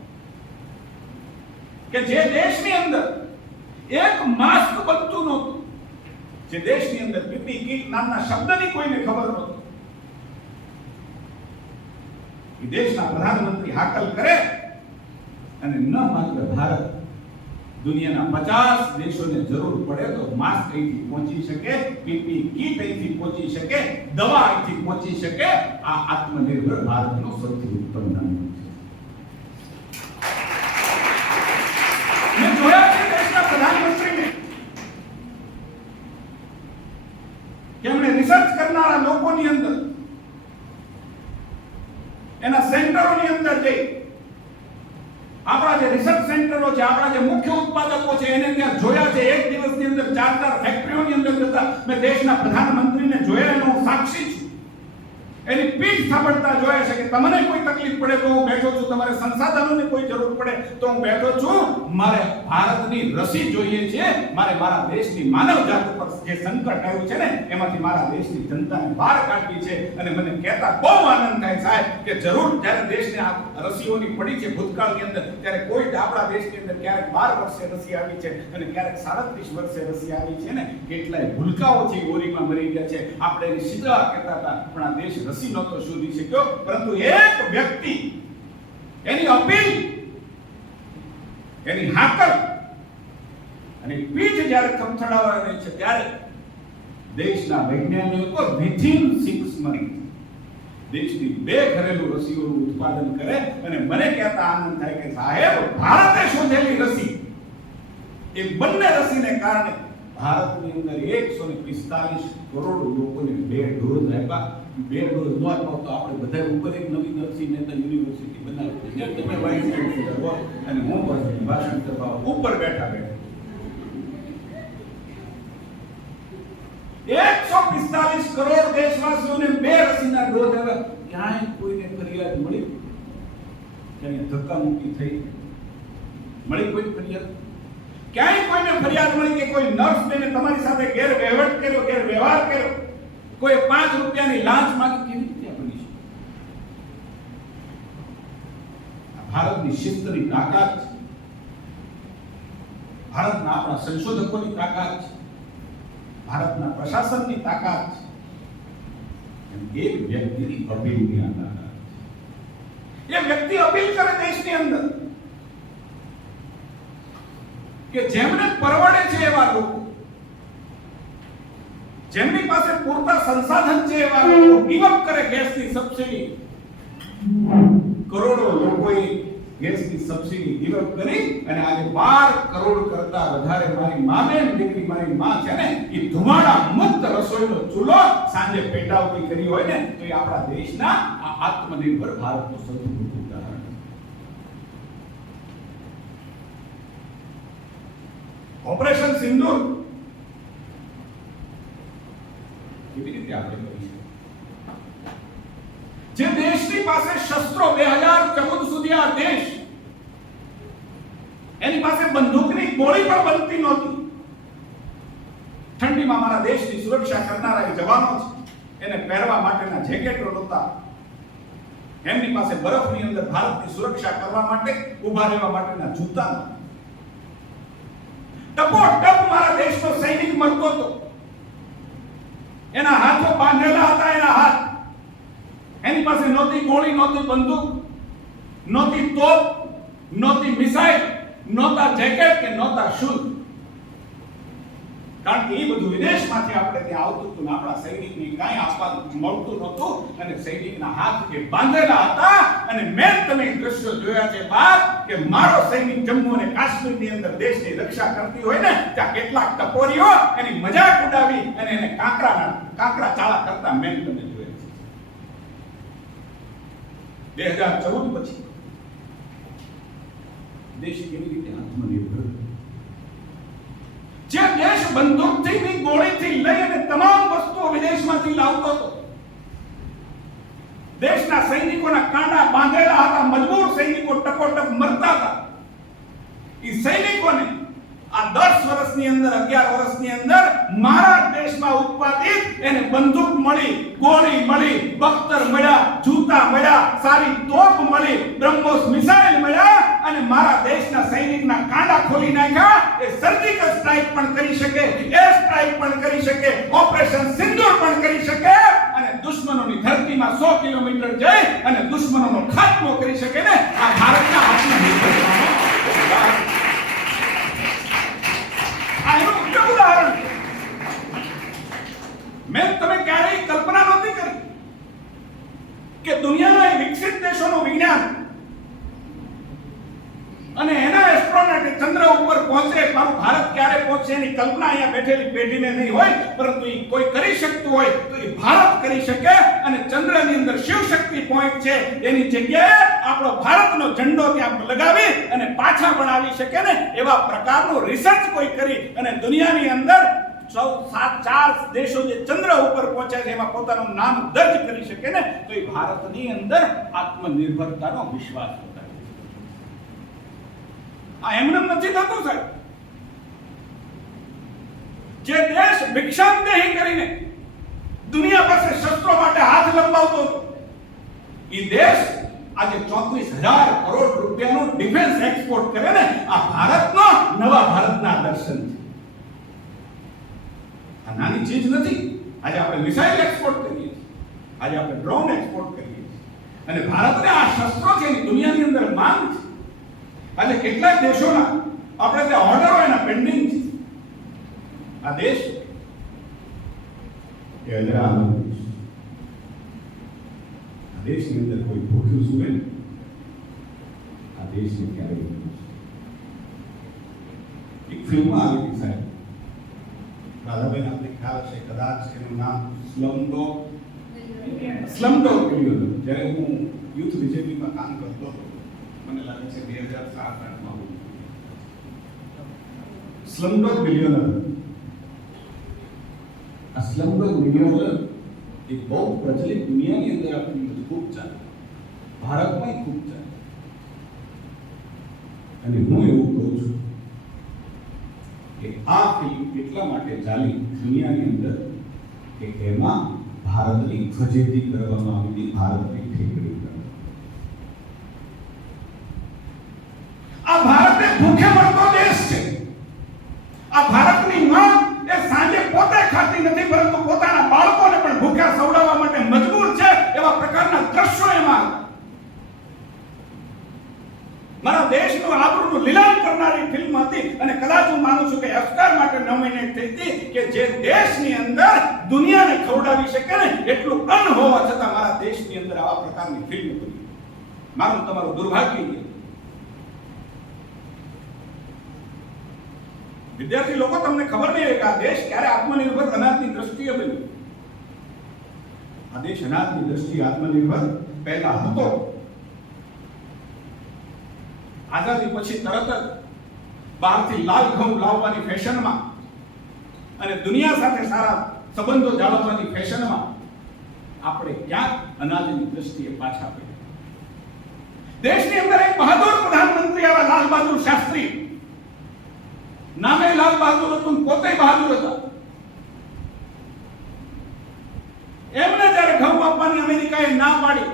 કે જે દેશની અંદર એક માસ્ક બનતું નહોતું, જે દેશની અંદર પીપી કીટ નામના શબ્દની કોઈને ખબર નહોતી, એ દેશના પ્રધાનમંત્રી હાકલ કરે અને ન માત્ર ભારત, દુનિયાના 50 દેશોને જરૂર પડે તો માસ્ક અહીંથી પહોંચી શકે, પીપી કીટ અહીંથી પહોંચી શકે, દવા અહીંથી પહોંચી શકે. આ આત્મનિર્ભર ભારતનો સૌથી ઉત્તમ નમૂનો છે. મેં જોયા છે દેશના પ્રધાનમંત્રીને કે એમણે રિસર્ચ કરનારા લોકોની અંદર, એના સેન્ટરોની અંદર જઈ, આપણા જે રિસર્ચ સેન્ટરો છે, આપણા જે મુખ્ય ઉત્પાદકો છે, એને ત્યાં જોયા છે. એક દિવસની અંદર 4 ફેક્ટરીઓની અંદર જતા મેં દેશના પ્રધાનમંત્રીને જોયા, એનો હું સાક્ષી છું. એની પીઠ થાબડતા જોયા છે કે તમને કોઈ તકલીફ પડે તો હું બેઠો છું, તમારે સંસાધનોની કોઈ જરૂર પડે તો હું બેઠો છું. મારે ભારતની રસી જોઈએ છે, મારે મારા દેશની માનવ જાત ઉપર જે સંકટ આવ્યું છે ને એમાંથી મારા દેશની જનતાને બહાર કાઢવી છે. અને મને કહેતા બહુ આનંદ થાય સાહેબ કે જરૂર જ્યારે દેશને આ રસીઓની પડી છે ભૂતકાળની અંદર, ત્યારે કોઈ આપણા દેશની અંદર ક્યારેક 12 વર્ષે રસી આવી છે અને ક્યારેક 37 વર્ષે રસી આવી છે ને, કેટલાય ભૂલકાઓ છે ગોરીમાં મરી ગયા છે. આપણે એની શીતળા કહેતા હતા, પણ આ દેશ રસી નહોતો શોધી શક્યો. પરંતુ એક વ્યક્તિ, એની અપીલ, એની હાકલ અને પીઠ જ્યારે થમથડાવા રહી છે, ત્યારે દેશના વૈજ્ઞાનિકો વિથિન 6 months દેશની 2 ઘરેલું રસીઓનું ઉત્પાદન કરે. અને મને કહેતા આનંદ થાય કે સાહેબ, ભારતે શોધેલી રસી, એ બંને રસીને કારણે ભારતની અંદર 145 કરોડ લોકોને 2 ડોઝ આપ્યા. 2 ડોઝ ન આપ્યા તો આપણે બધા ઉપર એક નવી નર્સિંગ યુનિવર્સિટી બનાવી, જ્યાં તમે વાઇસ ચાન્સેલર હો અને હું ભાષણ કરવા ઉપર બેઠા 145 કરોડ દેશવાસીઓને 2 રસીના ડોઝ આવ્યા. ક્યાંય કોઈને ફરિયાદ મળી? ક્યાંય ધક્કા મુક્કી થઈ મળી? કોઈ ફરિયાદ ક્યાંય કોઈને ફરિયાદ મળી કે કોઈ નર્સ બેને તમારી સાથે ગેરવહીવટ કર્યો, ગેરવ્યવહાર કર્યો, કોઈ 5 રૂપિયાની લાંચ માંગી? કેવી રીતે બની છે? ભારતની શિસ્તની તાકાત છે, ભારતના આપણા સંશોધકોની તાકાત છે, ભારતના પ્રશાસનની તાકાત છે. એક વ્યક્તિની અપીલની તાકાત છે. એ વ્યક્તિ અપીલ કરે દેશની અંદર કે જેમને પરવડે છે એવા લોકો, જેમની પાસે પૂરતા સંસાધન છે એવા લોકો ગીવ કરે ગેસની સબસિડી. કરોડો લોકોએ ગેસની સબસિડી ગીવ કરી અને આજે 12 કરોડ કરતા વધારે મારી મામેન દીકરી, મારી માં છે ને, એ ધુમાડા મુક્ત રસોઈનો ચૂલો સાંજે પેટાવતી કરી હોય ને, તો એ આપણા દેશના આ આત્મનિર્ભર ભારતનું સૌથી મોટું ઉદાહરણ છે. ઓપરેશન સિંદૂર કેવી રીતે આપણે કરી છે? જે દેશની પાસે શસ્ત્રો 2014 સુધી આ દેશ, એની પાસે બંદૂકની ગોળી પણ બનતી નહોતી. ઠંડીમાં મારા દેશની સુરક્ષા કરનારા જવાનો છે, એને પહેરવા માટેના જેકેટો નહોતા. એમની પાસે બરફની અંદર ભારતની સુરક્ષા કરવા માટે ઊભા રહેવા માટેના જૂતા નહોતા. ટપોટપ મારા દેશનો સૈનિક મરતો હતો. એના હાથો બાંધેલા હતા, એના હાથ. એની પાસે નહોતી ગોળી, નહોતી બંદૂક, નહોતી તોપ, નહોતી મિસાઇલ, નહોતા જેકેટ કે નહોતા શૂઝ. કારણ કે એ બધું વિદેશમાંથી આપણે ત્યાં આવતું હતું ને આપણા સૈનિકને કાંઈ આપવા મળતું નહોતું અને સૈનિકના હાથ એ બાંધેલા હતા. અને મેં તમે દ્રશ્યો જોયા છે બાદ કે મારો સૈનિક જમ્મુ અને કાશ્મીરની અંદર દેશની રક્ષા કરતી હોય ને ત્યાં કેટલાક ટપોરીઓ એની મજાક ઉડાવી અને એને કાંકરા ચાળા કરતા મેં તમે જોયા છે. 2014 પછી દેશ કેવી રીતે આત્મનિર્ભર, જે દેશ બંદૂકથી ની ગોળીથી લઈ અને તમામ વસ્તુઓ વિદેશમાંથી લાવતો હતો. દેશના સૈનિકોના કાંડા બાંધેલા હતા, મજબૂર સૈનિકો ટકોટક મરતા હતા. એ સૈનિકોને આ 10 વર્ષની અંદર 11 વર્ષની અંદર મારા દેશમાં ઉત્પાદિત એને બંદૂક મળી, ગોળી મળી, બખ્તર મળ્યા, જૂતા મળ્યા, સારી તોપ મળી, બ્રહ્મોસ મિસાઇલ મળ્યા અને મારા દેશના સૈનિકના કાંડા ખોલી નાખ્યા. એ સર્જિકલ સ્ટ્રાઇક પણ કરી શકે, એર સ્ટ્રાઇક પણ કરી શકે, ઓપરેશન સિંદૂર પણ કરી શકે અને દુશ્મનોની ધરતીમાં 100 કિલોમીટર જઈ અને દુશ્મનોનો ખાત્મો કરી શકે ને. આ ભારતના આત્મનિર્ભરતાનો ઉદાહરણ. મેં તમે ક્યારેય કલ્પના નહોતી કરી કે દુનિયાના વિકસિત દેશોનું વિજ્ઞાન અને એના એસ્ટ્રોનોટ ચંદ્ર ઉપર પહોંચે, મારું ભારત ક્યારે પહોંચે એની કલ્પના અહીંયા બેઠેલી પેઢીને નહીં હોય, પરંતુ એ કોઈ કરી શકતું હોય તો એ ભારત કરી શકે. અને ચંદ્રની અંદર શિવ શક્તિ પોઈન્ટ છે, એની જગ્યાએ આપણો ભારતનો ઝંડો ત્યાં લગાવી અને પાછા બનાવી શકે ને એવા પ્રકારનું રિસર્ચ કોઈ કરી અને દુનિયાની અંદર 4 દેશો જે ચંદ્ર ઉપર પહોંચ્યા છે એમાં પોતાનું નામ દર્જ કરી શકે ને તો એ ભારતની અંદર આત્મનિર્ભરતાનો વિશ્વાસ હતો. આ એમને નથી થતું સાહેબ. જે દેશ ભિક્ષાંદેહી કરીને દુનિયા પાસે શસ્ત્રો માટે હાથ લંબાવતો હતો એ દેશ આજે 34,000 કરોડ રૂપિયાનું ડિફેન્સ એક્સપોર્ટ કરે ને આ ભારતનો નવા ભારતના દર્શન છે. આ નાની ચીજ નથી. આજે આપણે મિસાઇલ એક્સપોર્ટ કરીએ છીએ, આજે આપણે ડ્રોન એક્સપોર્ટ કરીએ છીએ અને ભારતને આ શસ્ત્રો છે એની દુનિયાની અંદર માંગ છે. આજે કેટલાક દેશોના આપણે ત્યાં ઓર્ડરો એના પેન્ડિંગ છે. આ દેશ એ અજરાનો દેશ. આ દેશની અંદર કોઈ ભૂખ્યું સુવે ને આ દેશને ક્યારેય એક ફિલ્મ આવી હતી સાહેબ, રાધાબેન આપને ખ્યાલ હશે કદાચ એનું નામ સ્લમડોગ મિલિયનેર. જ્યારે હું યુથ બીજેપીમાં કામ કરતો હતો મને લાગે છે 2007-8માં સ્લમડોગ મિલિયનેર. આ સ્લમડોગ મિલિયનેર એક બહુ પ્રચલિત દુનિયાની અંદર આપણી ખૂબ ચાલે, ભારતમાં ખૂબ ચાલે. અને હું એવું કહું છું કે આ ફિલ્મ એટલા માટે ચાલી દુનિયાની અંદર કે એમાં ભારતની ફજેતી કરવામાં આવી હતી, ભારતની ઠેકડી કરવામાં. આ ભારત એ ભૂખે મરતો દેશ છે. આ ભારતની માં એ સાંજે પોતે ખાતી નથી પરંતુ પોતાના બાળકોને પણ ભૂખ્યા સવડાવવા માટે મજબૂર છે. એવા પ્રકારના દ્રશ્યો એમાં મારા દેશનું આબરૂનું લીલામ કરનારી ફિલ્મ હતી અને કદાચ હું માનું છું કે ઓસ્કાર માટે નોમિનેટ થઈ હતી કે જે દેશની અંદર દુનિયાને ખવડાવી શકે ને એટલું અન્ન હોવા છતાં મારા દેશની અંદર આવા પ્રકારની ફિલ્મ બની. મારું તમારું દુર્ભાગ્ય છે. વિદ્યાર્થી લોકો તમને ખબર નહીં હોય કે આ દેશ ક્યારે આત્મનિર્ભર અનાજની દ્રષ્ટિએ બન્યો. આ દેશ અનાજની દ્રષ્ટિએ આત્મનિર્ભર પહેલા હતો. આઝાદી પછી તરત જ બહારથી લાલ ઘઉં લાવવાની ફેશનમાં અને દુનિયા સાથે સારા સંબંધો જાળવવાની ફેશનમાં આપણે ક્યાંક અનાજની દ્રષ્ટિએ પાછા પડ્યા. દેશની અંદર એક બહાદુર પ્રધાનમંત્રી આવા લાલ બહાદુર શાસ્ત્રી, નામે લાલ બહાદુર હતું, પોતે બહાદુર હતા. એમને જ્યારે ઘઉં આપવાની અમેરિકાએ ના પાડી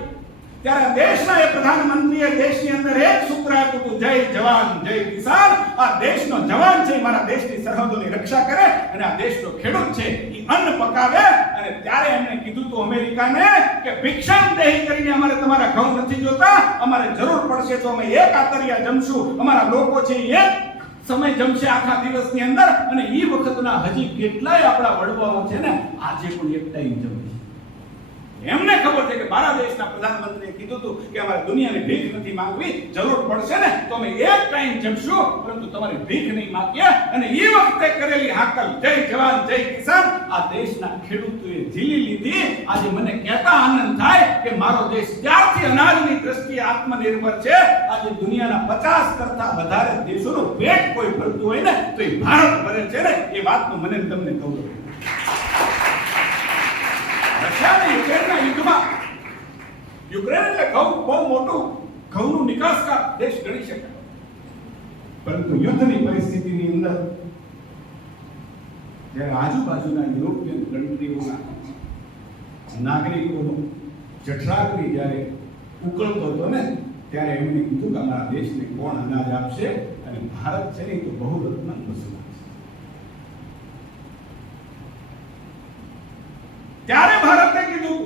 ત્યારે દેશના એ પ્રધાનમંત્રીએ દેશની અંદર એક સૂત્ર આપ્યું હતું, જય જવાન જય કિસાન. આ દેશનો જવાન છે, મારા દેશની સરહદોની રક્ષા કરે અને આ દેશનો ખેડૂત છે એ અન્ન પકાવે. અને ત્યારે એમણે કીધું હતું અમેરિકાને કે ભિક્ષાંદેહી કરીને અમારે તમારા ઘઉં નથી જોતા, અમારે જરૂર પડશે તો અમે એક આતરિયા જમશું, અમારા લોકો છે એક સમય જમશે આખા દિવસની અંદર, અને એ વખતના હજી કેટલાય આપણા વડવાઓ છે ને આજે પણ એક ટાઈમ જમે છે. એમને ખબર છે કે મારા દેશના પ્રધાનમંત્રીએ કીધું હતું કે અમારે દુનિયાને ભીખ નથી માંગવી, જરૂર પડશે ને તો અમે એક ટાઈમ જમશું, પરંતુ તમારી ભીખ નહીં માંગીએ. અને એ વખતે કરેલી હાકલ જય જવાન જય કિસાન આ દેશના ખેડૂતોએ ઝીલી લીધી. આજે મને કહેતા આનંદ થાય કે મારો દેશ ત્યારથી અનાજની દ્રષ્ટિએ આત્મનિર્ભર છે. આજે દુનિયાના 50 કરતા વધારે દેશોનું પેટ કોઈ ભરતું હોય ને તો એ ભારત ભરે છે ને, એ વાતનું મને તમને ગૌરવ છે. રશિયા અને યુક્રેનના યુદ્ધમાં, યુક્રેન એટલે બહુ મોટું ઘઉંનું નિકાસકાર દેશ ગણી શકાય, પરંતુ યુદ્ધની પરિસ્થિતિની અંદર જ્યારે આજુબાજુના યુરોપિયન કન્ટ્રીઓના નાગરિકોનો જઠરાગ્નિ જ્યારે ઉકળતો હતો ને ત્યારે એમણે કીધું કે અમારા દેશને કોણ અનાજ આપશે, અને ભારત છે ને તો બહુરત્ન વસૂલ. ત્યારે ભારતે કીધું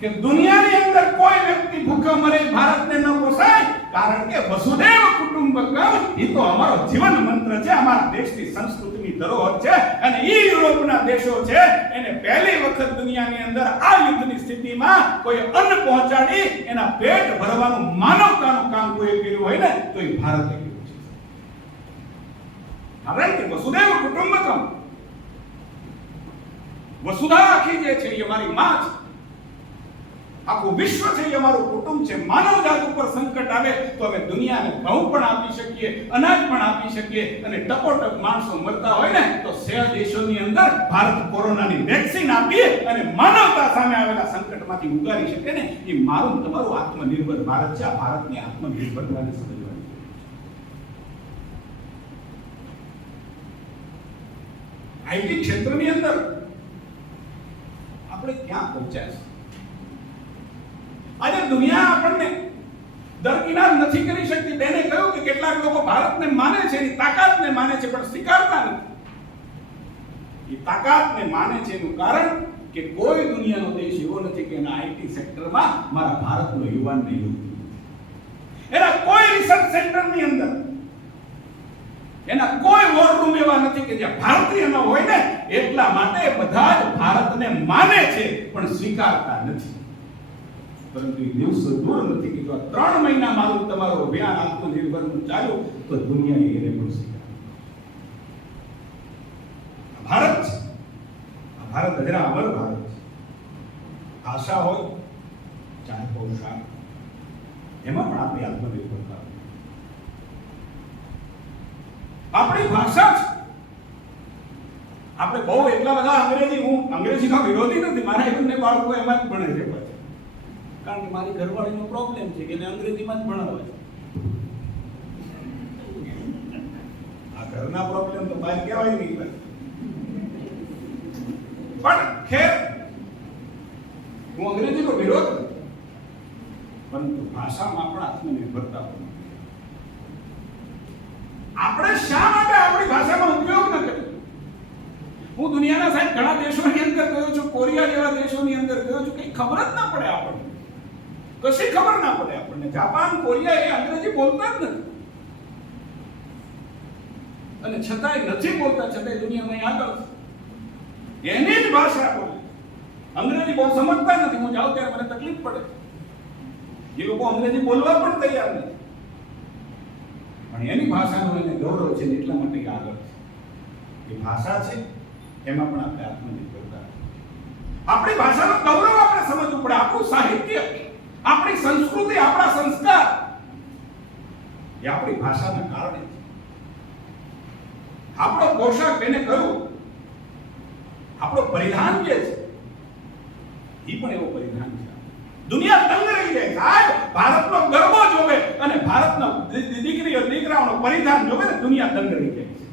કે દુનિયાની અંદર કોઈ વ્યક્તિ ભૂખા મરે ભારતને ન પોસાય, કારણ કે વસુધૈવ કુટુંબકમ એ તો અમારો જીવન મંત્ર છે, અમારા દેશની સંસ્કૃતિની ધરોહર છે. અને એ યુરોપના દેશો છે એને પહેલી વખત દુનિયાની અંદર આ યુદ્ધની સ્થિતિમાં કોઈ અન્ન પહોંચાડી એના પેટ ભરવાનું માનવતાનું કામ કોઈ કર્યું હોય ને તો એ ભારતે કર્યું છે. કારણ કે વસુધૈવ કુટુંબકમ, વસુધા આખી જે છે એ અમારી માં છે, આખું વિશ્વ છે એ અમારું કુટુંબ છે. માનવ જાત ઉપર સંકટ આવે તો અમે દુનિયાને ઘઉં પણ આપી શકીએ, અનાજ પણ આપી શકીએ, અને ટપોટપ માણસો મરતા હોય ને તો 100 દેશોની અંદર ભારત કોરોનાની વેક્સિન આપી અને માનવતા સામે આવેલા સંકટમાંથી ઉગારી શકે ને, એ મારું તમારું આત્મનિર્ભર ભારત છે. આ ભારતની આત્મનિર્ભરતાને સમજવાની આઈટી ક્ષેત્રની અંદર આપણે ક્યાં પહોંચ્યા છે? આજે દુનિયા આપણને દરકિનાર નથી કરી શકતી. તેને કહ્યું કે કેટલાક લોકો ભારતને માને છે, એની તાકાતને માને છે, પણ સ્વીકારતા નથી. એ તાકાતને માને છે એનું કારણ કે કોઈ દુનિયાનો દેશ એવો નથી કે એના આઈટી સેક્ટરમાં મારા ભારતનો યુવાનને યોગ્ય નથી. એના કોઈ રિસર્ચ સેન્ટરની અંદર એના કોઈ વોર રૂમ એવા નથી કે જ્યાં ભારતીય ન હોય ને, એટલા માટે બધા જ ભારતને માને છે પણ સ્વીકારતા નથી. પરંતુ એ દિવસો દૂર નથી કે જો 3 મહિના મારું તમારું અભિયાન આત્મનિર્ભરનું ચાલ્યું તો દુનિયાએ એને પણ સ્વીકારે. ભારત છે, ભારત હજરા અમર ભારત છે. આશા હોય ચાહે પોશાક, એમાં પણ આપણી આત્મનિર્ભરતા, આપણી ભાષા છે. આપણે બહુ એટલા બધા અંગ્રેજી, હું અંગ્રેજીનો વિરોધી નથી, મારા એમને બાળકો એમાં જ ભણે છે પછી, કારણ કે મારી ઘરવાળીનો પ્રોબ્લેમ છે કે એને અંગ્રેજીમાં જ ભણાવે છે. આ ઘરના પ્રોબ્લેમ તો બહાર કહેવાય નહીં. પણ ખેર, હું અંગ્રેજીનો વિરોધ નથી, પરંતુ ભાષામાં પણ આત્મનિર્ભરતા હોય. આપણે શા માટે આપણી ભાષાનો ઉપયોગ ન કરીએ? હું દુનિયાના સાહેબ ઘણા દેશોની અંદર ગયો છું, કોરિયા જેવા દેશોની અંદર ગયો છું, કઈ ખબર જ ના પડે આપણને, કશી ખબર ના પડે આપણને. જાપાન, કોરિયા એ અંગ્રેજી બોલતા જ નથી, અને છતાંય નથી બોલતા, છતાંય દુનિયામાં આગળ છે, એની જ ભાષા બોલે. અંગ્રેજી બહુ સમજતા નથી. હું જાઉં ત્યારે મને તકલીફ પડે, એ લોકો અંગ્રેજી બોલવા પણ તૈયાર નથી, પણ એની ભાષાનો એને ગૌરવ છે એટલા માટે આગળ છે. એ ભાષા છે એમાં પણ આપણે આત્મનિર્ભરતા, આપણી ભાષાનો ગૌરવ આપણે સમજવું પડે. આપણું સાહિત્ય, આપણી સંસ્કૃતિ, આપણા સંસ્કાર એ આપણી ભાષાના કારણે છે. આપણો પોશાક, એને કહ્યું આપણો પરિધાન જે છે એ પણ એવો પરિધાન છે. દુનિયા દંગ રહી જાય સાહેબ, ભારતનો ગરબો જોવે અને ભારતનો દીકરીઓ દીકરાઓનો પરિધાન જોવે ને દુનિયા દંગ રહી જાય છે.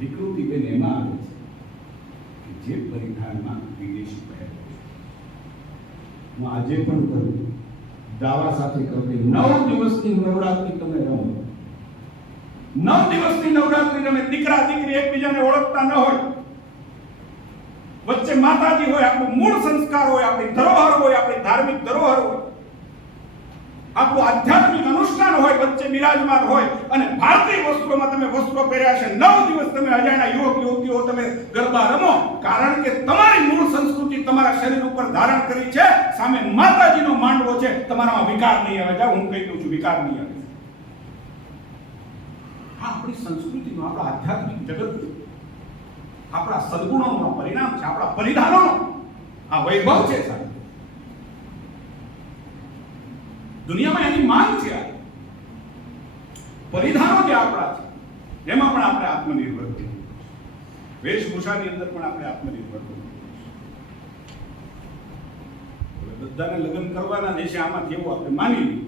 વિકૃતિ બેન એમાં આવે છે કે જે પરિધાનમાં વિદેશી પહેરે છે. હું આજે પણ કહું, દાવા સાથે કહું કે 9 દિવસની નવરાત્રી તમે રહો, 9 દિવસની નવરાત્રી તમે દીકરા દીકરી એકબીજાને ઓળખતા ન હોય, વચ્ચે માતાજી હોય, આપણું મૂળ સંસ્કાર હોય, આપણી ધરોહર હોય, આપણી ધાર્મિક ધરોહર હોય, આપણું આધ્યાત્મિક અનુષ્ઠાન હોય, વચ્ચે બિરાજમાન હોય, અને ભારતીય વસ્ત્રોમાં તમે વસ્ત્રો પહેર્યા છે, 9 દિવસ તમે અજાણ્યા યુવક યુવતીઓ તમે ગરબા રમો, કારણ કે તમારી મૂળ સંસ્કૃતિ તમારા શરીર ઉપર ધારણ કરી છે. સામે માતાજીનો માંડવો છે, તમારામાં વિકાર નહીં આવે. જાઓ, હું કહી દઉં છું, વિકાર નહીં આવે. આ આપણી સંસ્કૃતિનું, આપણા આધ્યાત્મિક જગતનું, આપણા સદગુણોનું પરિણામ છે, આપણા પરિધાનોનો આ વૈભવ છે સાહેબ. દુનિયામાં એની માંગ છે. પરિધાનો જે આપણા છે એમાં પણ આપણે આત્મનિર્ભર છીએ. વેશભૂષાની અંદર પણ આપણે આત્મનિર્ભર છીએ. બધાને લગ્ન કરવાના દેશે આમાં કેવું આપણે માની લઈએ.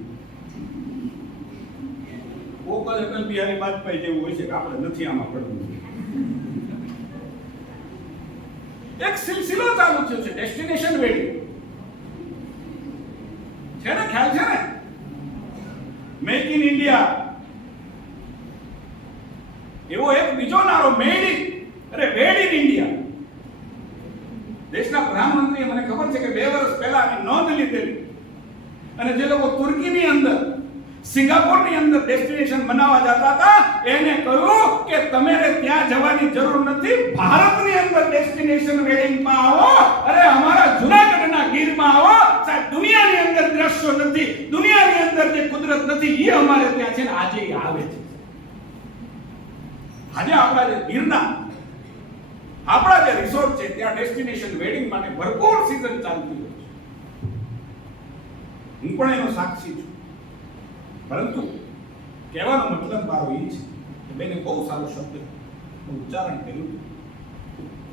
કોક અટલ બિહારી વાજપેયી જેવું હોય છે કે આપણે નથી આમાં પડવું. એક સિલસિલો ચાલુ થયો છે, ડેસ્ટિનેશન વેડિંગ છે ને, ખ્યાલ છે ને? મેક ઇન ઇન્ડિયા એવો એક બીજો નારો, made in, wed in India. દેશના પ્રધાનમંત્રીએ, મને ખબર છે કે 2 વર્ષ પહેલા આની નોંધ લીધેલી, અને જે લોકો તુર્કીની અંદર, સિંગાપોરની અંદર ડેસ્ટિનેશન બનાવવા જતા હતા, એને કહ્યું કે તમારે ત્યાં જવાની જરૂર નથી, ભારતની અંદર ડેસ્ટિનેશન વેડિંગમાં આવો. અરે અમારા જૂનાગઢના ગીરમાં આવો સાહેબ. દુનિયાની અંદર દ્રશ્યો નથી, દુનિયાની અંદર જે કુદરત નથી, એ અમારે ત્યાં છે ને આજે એ આવે છે. આજે આપણા જે ગીરના, આપણા જે રિસોર્ટ છે, ત્યાં ડેસ્ટિનેશન વેડિંગ માટે ભરપૂર સીઝન ચાલતી હોય છે. હું પણ એનો સાક્ષી છું. પરંતુ કહેવાનો મતલબ મારો એ છે કે બેને બહુ સારો શબ્દ ઉચ્ચારણ કર્યું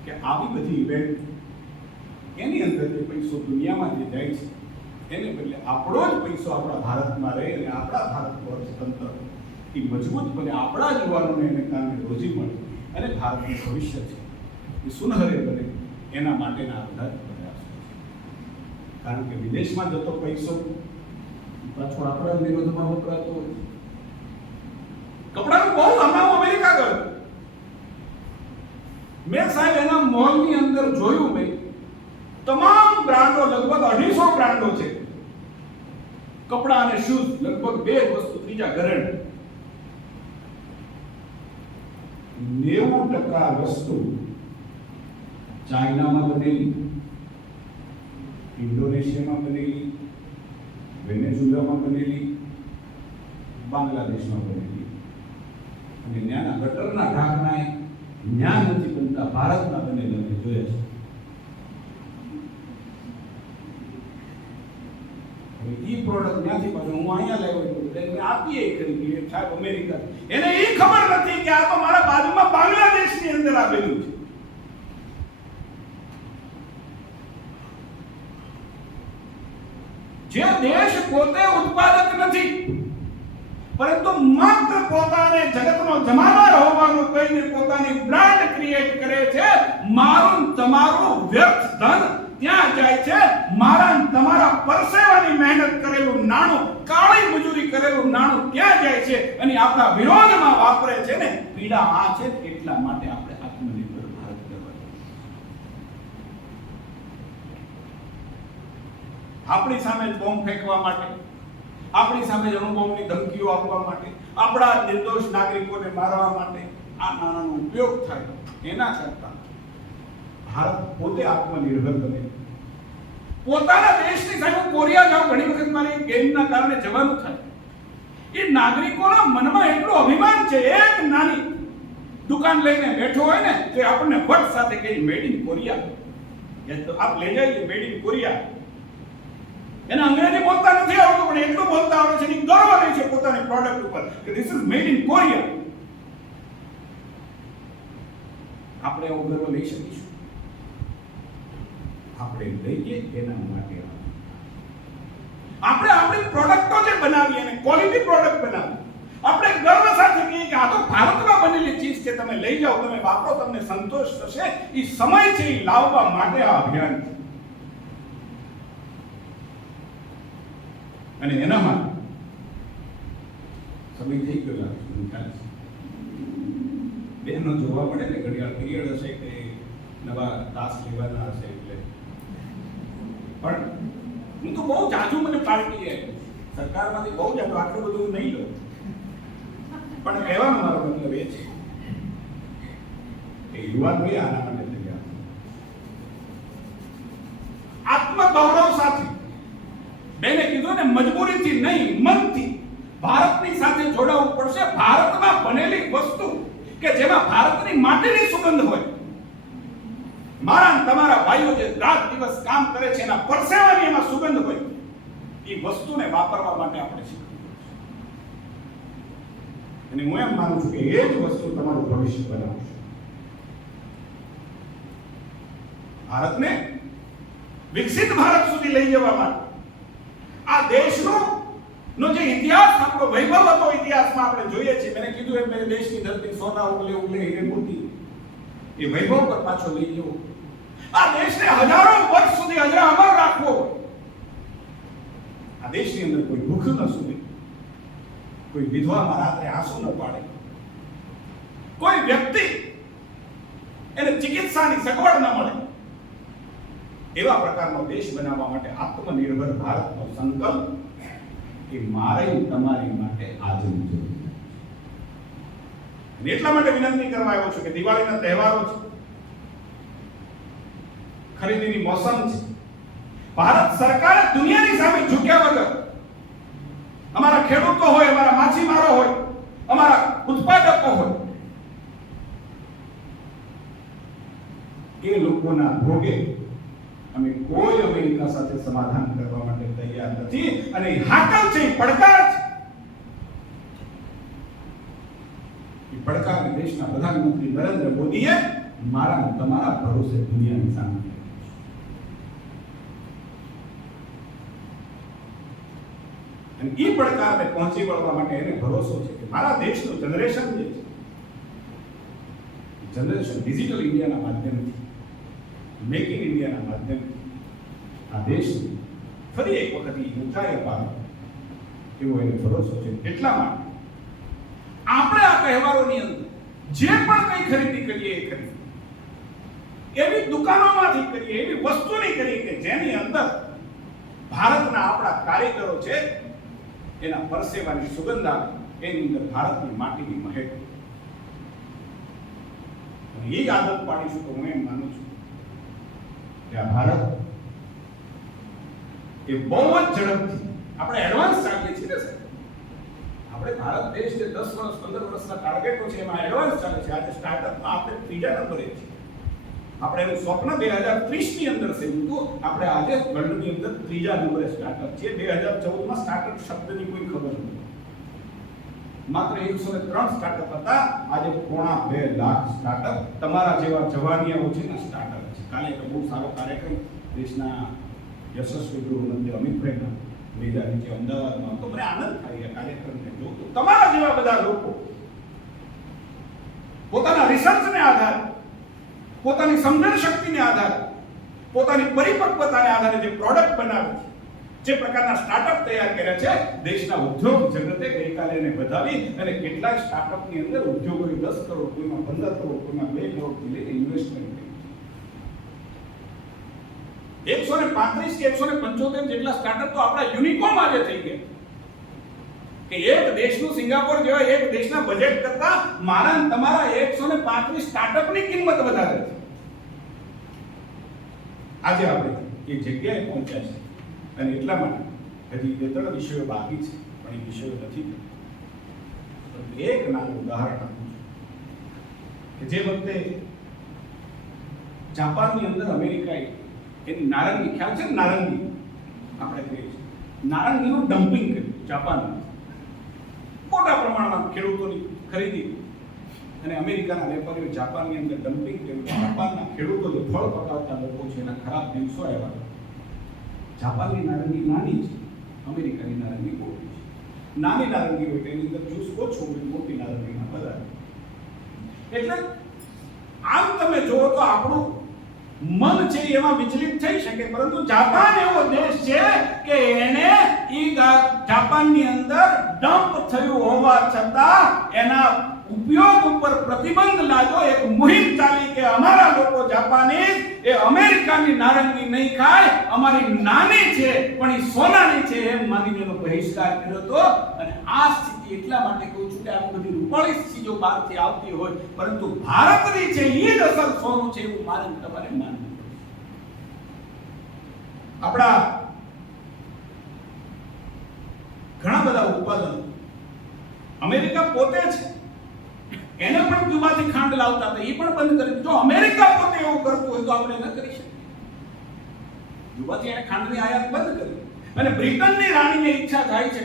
કે આવી બધી ઇવેન્ટ એની અંદર જે પૈસો દુનિયામાં જે જાય છે એને બદલે આપણો જ પૈસો આપણા ભારતમાં રહે અને આપણા ભારત અર્થતંત્ર એ મજબૂત બને, આપણા જ યુવાનોને એને કારણે રોજી મળે અને ભારતનું ભવિષ્ય છે એ સુનહરે બને, એના માટેના આ બધા પ્રયાસો છે. કારણ કે વિદેશમાં જતો પૈસો પાછો આપણા વિરોધમાં વપરાતો હોય. કપડાનું બહુ હમણાં અમેરિકા ગયો, મેં સાહેબ એના મોલની અંદર જોયું, મેં તમામ બ્રાન્ડો, લગભગ 250 બ્રાન્ડો છે. કપડા અને શૂઝ, લગભગ 2 વસ્તુ, ત્રીજા ઘરેણ. 90% વસ્તુ ચાઇનામાં બનેલી, ઇન્ડોનેશિયામાં બનેલી, વેનેઝુએલામાં બનેલી, બાંગ્લાદેશમાં બનેલી, અને ત્યાંના ગટરના ઢાંકણા ત્યાં નથી બનતા, ભારતમાં બનેલા મેં જોયા છે. ઈ પ્રોડક્ટ ત્યાંથી પાછું હું અહીંયા લાવ્યો તો એને આપીએ ખરીદી સાહેબ અમેરિકા. એને ઈ ખબર નથી કે આ તો મારા બાજુમાં બાંગ્લાદેશની અંદર આવેલું છે. જે દેશ પોતે ઉત્પાદક નથી, પરંતુ માત્ર પોતાને જગતનો જમાદાર હોવાનું કહીને પોતાની બ્રાન્ડ ક્રિએટ કરે છે. મારું તમારું વ્યર્થ ધન ત્યાં જાય છે, મારા તમારા પરસેવાની મહેનત કરેલું નાણું, કાળી મજૂરી કરેલું નાણું ત્યાં જાય છે અને આપણા વિરોધમાં વાપરે છે ને. પીડા આ છે, એટલા માટે આપણે આત્મનિર્ભર ભારત કરવા, આપણી સામે બોમ્બ ફેંકવા માટે, આપણી સામે અણુબોમ્બની ધમકીઓ આપવા માટે, આપણા નિર્દોષ નાગરિકોને મારવા માટે આ નાણાંનો ઉપયોગ થાય, એના કરતા ભારત પોતે આત્મનિર્ભર બને. પોતાના દેશની સામે કોરિયા જાવ, ઘણી વખત મારી ગેમના કારણે જવાનું થાય, એ નાગરિકોના મનમાં એટલું અભિમાન છે. એક નાની દુકાન લઈને બેઠો હોય ને તો આપણને વટ સાથે કહે મેડ ઇન કોરિયા, એ તો આપ લઈ જાય મેડ ઇન કોરિયા. એને અંગ્રેજી બોલતા નથી આવડતું, પણ એટલું બોલતા આવડે છે, ગર્વ રહે છે પોતાની પ્રોડક્ટ ઉપર કે this is made in Korea. આપણે એવો ગર્વ લઈ શકીશું? આપણે લઈએ એના માટે આપણે આપણી પ્રોડક્ટો જે બનાવીએ અને ક્વોલિટી પ્રોડક્ટ બનાવીએ, આપણે ગર્વ સાથે કહીએ કે આ તો ભારતમાં બનેલી ચીજ છે, તમે લઈ જાઓ, તમે વાપરો, તમને સંતોષ થશે. એ સમય છે, એ લાવવા માટે આ અભિયાન છે. અને એના માટે સમય થઈ ગયો લાગે બેનો જોવા પડે ને, ઘડિયાળ પીરિયડ હશે કે નવા તાસ લેવાના હશે. એટલે પણ હું તો બહુ જાજુ મને પાર્ટી સરકારમાંથી બહુ જ આટલું બધું નહીં લો, પણ કહેવાનો મારો મતલબ એ છે કે યુવાનોએ આના માટે તૈયાર આત્મગૌરવ સાથે બેને કીધું ને, મજબૂરીથી નહીં મનથી ભારતની સાથે જોડાવવું પડશે. ભારતમાં બનેલી વસ્તુ કે જેમાં ભારતની માટીની સુગંધ હોય, મારા અને તમારા ભાઈઓ જે રાત દિવસ કામ કરે છે એના પરસેવાની એમાં સુગંધ હોય, એ વસ્તુને વાપરવા માટે આપણે શીખવું પડશે. અને હું એમ માનું છું કે એ જ વસ્તુ તમારું ભવિષ્ય બનાવશે. ભારતને વિકસિત ભારત સુધી લઈ જવા માટે આ દેશનો જે ઇતિહાસ, આપણો વૈભવ હતો, ઇતિહાસમાં આપણે જોઈએ છીએ, મેં કીધું એમ, મેરે દેશની ધરતી સોના ઉગલે ઉગલે હીરે મોતી, એ વૈભવ પર પાછો લઈ જવો, આ દેશને હજારો વર્ષ સુધી અજરામર રાખવો, આ દેશની અંદર કોઈ ભૂખ ન સૂવે, કોઈ વિધવામાં રાત્રે આંસુ ન પાડે, કોઈ વ્યક્તિ એને ચિકિત્સાની સગવડ ન મળે, એવા પ્રકારનો દેશ બનાવવા માટે આત્મનિર્ભર ભારતનો સંકલ્પ એ મારે તમારી માટે આજની જરૂર છે. એટલા માટે વિનંતી કરવા આવ્યો છું કે દિવાળીના તહેવારો છે, ખરીદીની મોસમ છે. ભારત સરકાર દુનિયાની સામે ઝૂક્યા વગર અમારા ખેડૂતો હોય, અમારા માછીમારો હોય, અમારા ઉત્પાદકો હોય, એ લોકોના ભોગે અમે કોઈ અમેરિકા સાથે સમાધાન કરવા માટે તૈયાર નથી. અને હાકલ છે, પડકાર છે, એ પડકારને દેશના પ્રધાનમંત્રી નરેન્દ્ર મોદીએ મારા અને તમારા ભરોસે દુનિયાની સામે અને એ પડકારને પહોંચી વળવા માટે એને ભરોસો છે કે મારા દેશનું જનરેશન જે છે, જનરેશન ડિજિટલ ઇન્ડિયાના માધ્યમથી, મેક ઇન ઇન્ડિયાના માધ્યમથી આ દેશને ફરી એક વખત ઊંચાઈ અપાવે એવો એને ભરોસો છે. એટલા માટે આપણે આ તહેવારોની અંદર જે પણ કંઈ ખરીદી કરીએ એ ખરીદી એવી દુકાનોમાંથી કરીએ, એવી વસ્તુની કરીએ કે જેની અંદર ભારતના આપણા કારીગરો છે એના પરસેવાની સુગંધ આવે, એની અંદર ભારતની માટીની મહેક. એ આદત પાડીશું તો હું એમ માનું છું કે આ ભારત એ બહુ જ ઝડપથી આપણે એડવાન્સ ચાલીએ છીએ ને સાહેબ. આપણે ભારત દેશ જે 10 વર્ષ 15 વર્ષના ટાર્ગેટો છે એમાં એડવાન્સ ચાલે છે. આજે સ્ટાર્ટઅપમાં આપણે ત્રીજા નંબરે છીએ. આપણે એનું સ્વપ્ન 2030 ની અંદર છે, તો આપણે આજે વર્લ્ડની અંદર ત્રીજા નંબરે સ્ટાર્ટઅપ છે. 2014માં સ્ટાર્ટઅપ શબ્દની કોઈ ખબર નથી, માત્ર 103 સ્ટાર્ટઅપ હતા. આજે 2.5 લાખ સ્ટાર્ટઅપ તમારા જેવા જવાનિયાઓ છે ને સ્ટાર્ટઅપ છે. કાલે એક બહુ સારો કાર્યક્રમ દેશના યશસ્વી ગૃહમંત્રી અમિતભાઈના લીધા નીચે અમદાવાદમાં, તો મને આનંદ થાય કાર્યક્રમને જોતો. તમારા જેવા બધા લોકો પોતાના રિસર્ચને આધારે, પોતાની સમજણ શક્તિને આધારે, પોતાની પરિપક્વતાને આધારે જે પ્રોડક્ટ બનાવે છે, જે પ્રકારના સ્ટાર્ટઅપ તૈયાર કર્યા છે, દેશના ઉદ્યોગ જગતે ગઈકાલે એને વધાવી અને કેટલાક સ્ટાર્ટઅપની અંદર ઉદ્યોગોએ 10 કરોડ, કોઈમાં 15 કરોડ, કોઈમાં 2 કરોડથી લઈને ઇન્વેસ્ટમેન્ટ કરી. 135 કે 175 જેટલા સ્ટાર્ટઅપ તો આપણા યુનિકોર્ન આજે થઈ ગયા કે એક દેશનું સિંગાપોર જેવા એક દેશના બજેટ કરતા મારા અને તમારા 135 સ્ટાર્ટઅપની કિંમત વધારે છે. આજે આપણે એ જગ્યાએ પહોંચ્યા છે અને એટલા માટે હજી 2-3 વિષયો બાકી છે, પણ એ વિષયો નથી. એક નાનું ઉદાહરણ આપું છું કે જે વખતે જાપાનની અંદર અમેરિકાએ એની નારંગી, ખ્યાલ છે ને નારંગી, આપણે કહીએ છીએ નારંગીનું ડમ્પિંગ કર્યું જાપાનમાં, મોટા પ્રમાણમાં ખેડૂતોની ખરીદી, અને અમેરિકાના વેપારીઓ જાપાનની અંદર ડમ્પિંગ કર્યું. જાપાનના ખેડૂતો જે ફળ પકાવતા લોકો છે એના ખરાબ દિવસો આવ્યા. જાપાનની નારંગી નાની છે, અમેરિકાની નારંગી મોટી છે. નાની નારંગી હોય તેની અંદર જ્યુસ ઓછો હોય, મોટી નારંગીમાં વધારે. એટલે આમ તમે જુઓ તો આપણું મન છે એમાં વિચલિત થઈ શકે, પરંતુ જાપાન એવો દેશ છે કે એને જાપાનની અંદર ડમ્પ થયું હોવા છતાં એના ઉપયોગ ઉપર પ્રતિબંધ લાગ્યો. એક મુહિમ ચાલી કે અમારા લોકો જાપાનીઝ એ અમેરિકાની નારંગી નહીં ખાય, અમારી નાની છે પણ એ સોનાની છે એમ માનીને એનો બહિષ્કાર કર્યો હતો. અને આ સ્થિતિ એટલા માટે કહું છું કે આ બધી રૂપાળી ચીજો બહારથી આવતી હોય, પરંતુ ભારતની છે એ જ અસલ સોનું છે એવું મારે તમારે માનવું. આપણા ઘણા બધા ઉત્પાદનો અમેરિકા પોતે છે એને પણ ક્યુબાથી ખાંડ લાવતા હતા, એ પણ બંધ કરી. જો અમેરિકા પોતે એવું કરતું હોય તો આપણે ન કરી શકીએ. ક્યુબાથી એને ખાંડની આયાત બંધ કરી. અને બ્રિટનની રાણીને ઈચ્છા થાય છે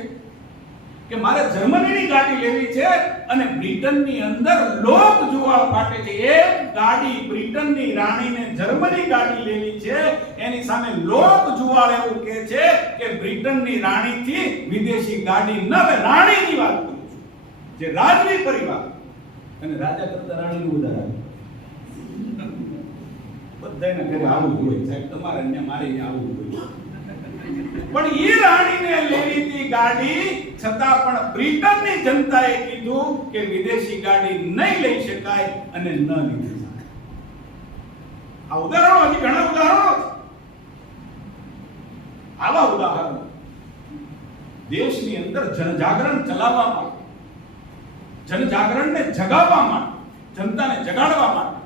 કે મારે જર્મનીની ગાડી લેવી છે અને બ્રિટનની અંદર લોક જુવાળ ફાટે છે. એક ગાડી બ્રિટનની રાણીને જર્મની ગાડી લેવી છે, એની સામે લોક જુવાળ એવું કહે છે કે બ્રિટનની રાણીથી વિદેશી ગાડી ન લે. રાણીની વાત કરું છું, જે રાજવી પરિવાર અને રાજા કરતા રાણીનું ઉદાહરણ. બધાના ઘરે આવું જ હોય સાહેબ, તમારે અહીંયા મારે અહીંયા આવું જ હોય. પણ એ રાણીને લેવી હતી ગાડી, છતાં પણ બ્રિટનની જનતાએ કીધું કે વિદેશી ગાડી નહીં લઈ શકાય અને ન લીધી શકાય. આ ઉદાહરણો, હજી ઘણા ઉદાહરણો છે. આવા ઉદાહરણો દેશની અંદર જનજાગરણ ચલાવવા માટે, જનજાગરણને જગાવવા માટે, જનતાને જગાડવા માટે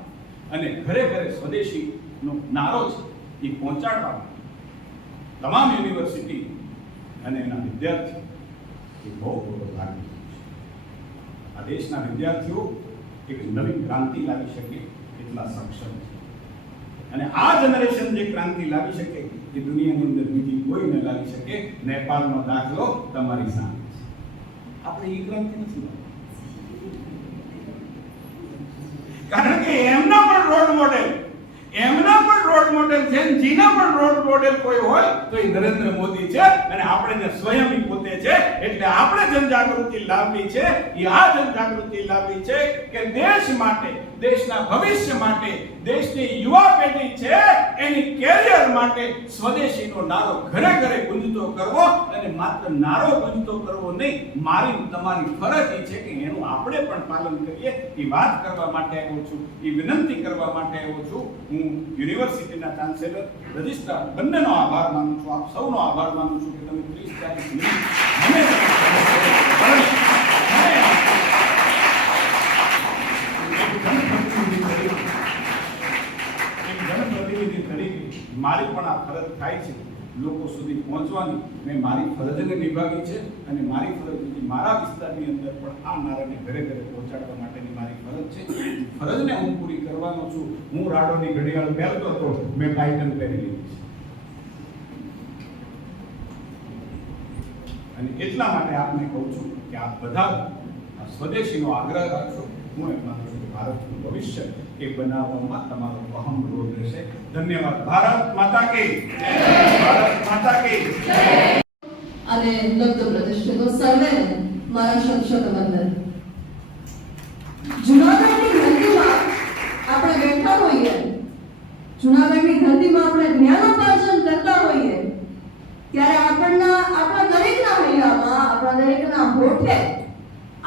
અને ઘરે ઘરે સ્વદેશીનો નારો છે એ પહોંચાડવા માટે તમામ યુનિવર્સિટી અને એના વિદ્યાર્થીઓ એ બહુ મોટો ભાગ લીધો છે. આ દેશના વિદ્યાર્થીઓ એક નવી ક્રાંતિ લાવી શકે એટલા સક્ષમ છે. અને આ જનરેશન જે ક્રાંતિ લાવી શકે એ દુનિયાની અંદર બીજી કોઈ ન લાવી શકે. નેપાળનો દાખલો તમારી સામે છે. આપણે એ ક્રાંતિ નથી લાવી, કારણ કે એમના પણ રોલ મોડેલ છે. જેના પણ રોલ મોડેલ કોઈ હોય તો એ નરેન્દ્ર મોદી છે અને આપણે સ્વયં પોતે છે. એટલે આપણે જનજાગૃતિ લાવવી છે. એ આ જનજાગૃતિ લાવવી છે કે દેશ માટે, દેશના ભવિષ્ય માટે, દેશની યુવા પેઢી છે એની કેરિયર માટે સ્વદેશીનો નારો ઘરે ઘરે ગુંજતો કરવો. અને માત્ર નારો ગુંજતો કરવો નહીં, મારી તમારી ફરજ એ છે કે એનું આપણે પણ પાલન કરીએ. એ વાત કરવા માટે આવ્યો છું, એ વિનંતી કરવા માટે આવ્યો છું. હું યુનિવર્સિટીના ચાન્સેલર, રજિસ્ટ્રાર બંનેનો આભાર માનું છું, આપ સૌનો આભાર માનું છું કે તમે 30-40 મિનિટ જનપ્રતિનિધિ તરીકે મારી પણ આ ફરજ થાય છે લોકો સુધી પહોંચવાની. મેં મારી ફરજને નિભાવી છે અને મારી ફરજ મારા વિસ્તારની અંદર પણ આ નારાને ઘરે ઘરે પહોંચાડવા માટેની મારી ફરજ છે. ફરજને હું પૂરી કરવાનો છું. હું રાડોની ઘડિયાળ પહેરતો હતો, મેં ટાઇટન પહેરી લીધી છે. અને એટલા માટે આપને કહું છું કે આપ બધા આ સ્વદેશીનો આગ્રહ રાખશો. હું એમ માનું છું કે ભારતનું ભવિષ્ય એ બનાવવામાં તમારો અહમ રોલ રહેશે. ધન્યવાદ. ભારત માતા કી જય. ભારત માતા કી જય. અને લબ્ધ પ્રતિષ્ઠિતો સર્વેને મારા શત વંદન. જૂનાગઢની ધરતીમાં આપણે બેઠા હોઈએ, જૂનાગઢની ધરતીમાં આપણે જ્ઞાનોપાર્જન કરતા હોઈએ, ત્યારે આપણા દરેકના હૈયામાં, આપણા દરેકના હોઠે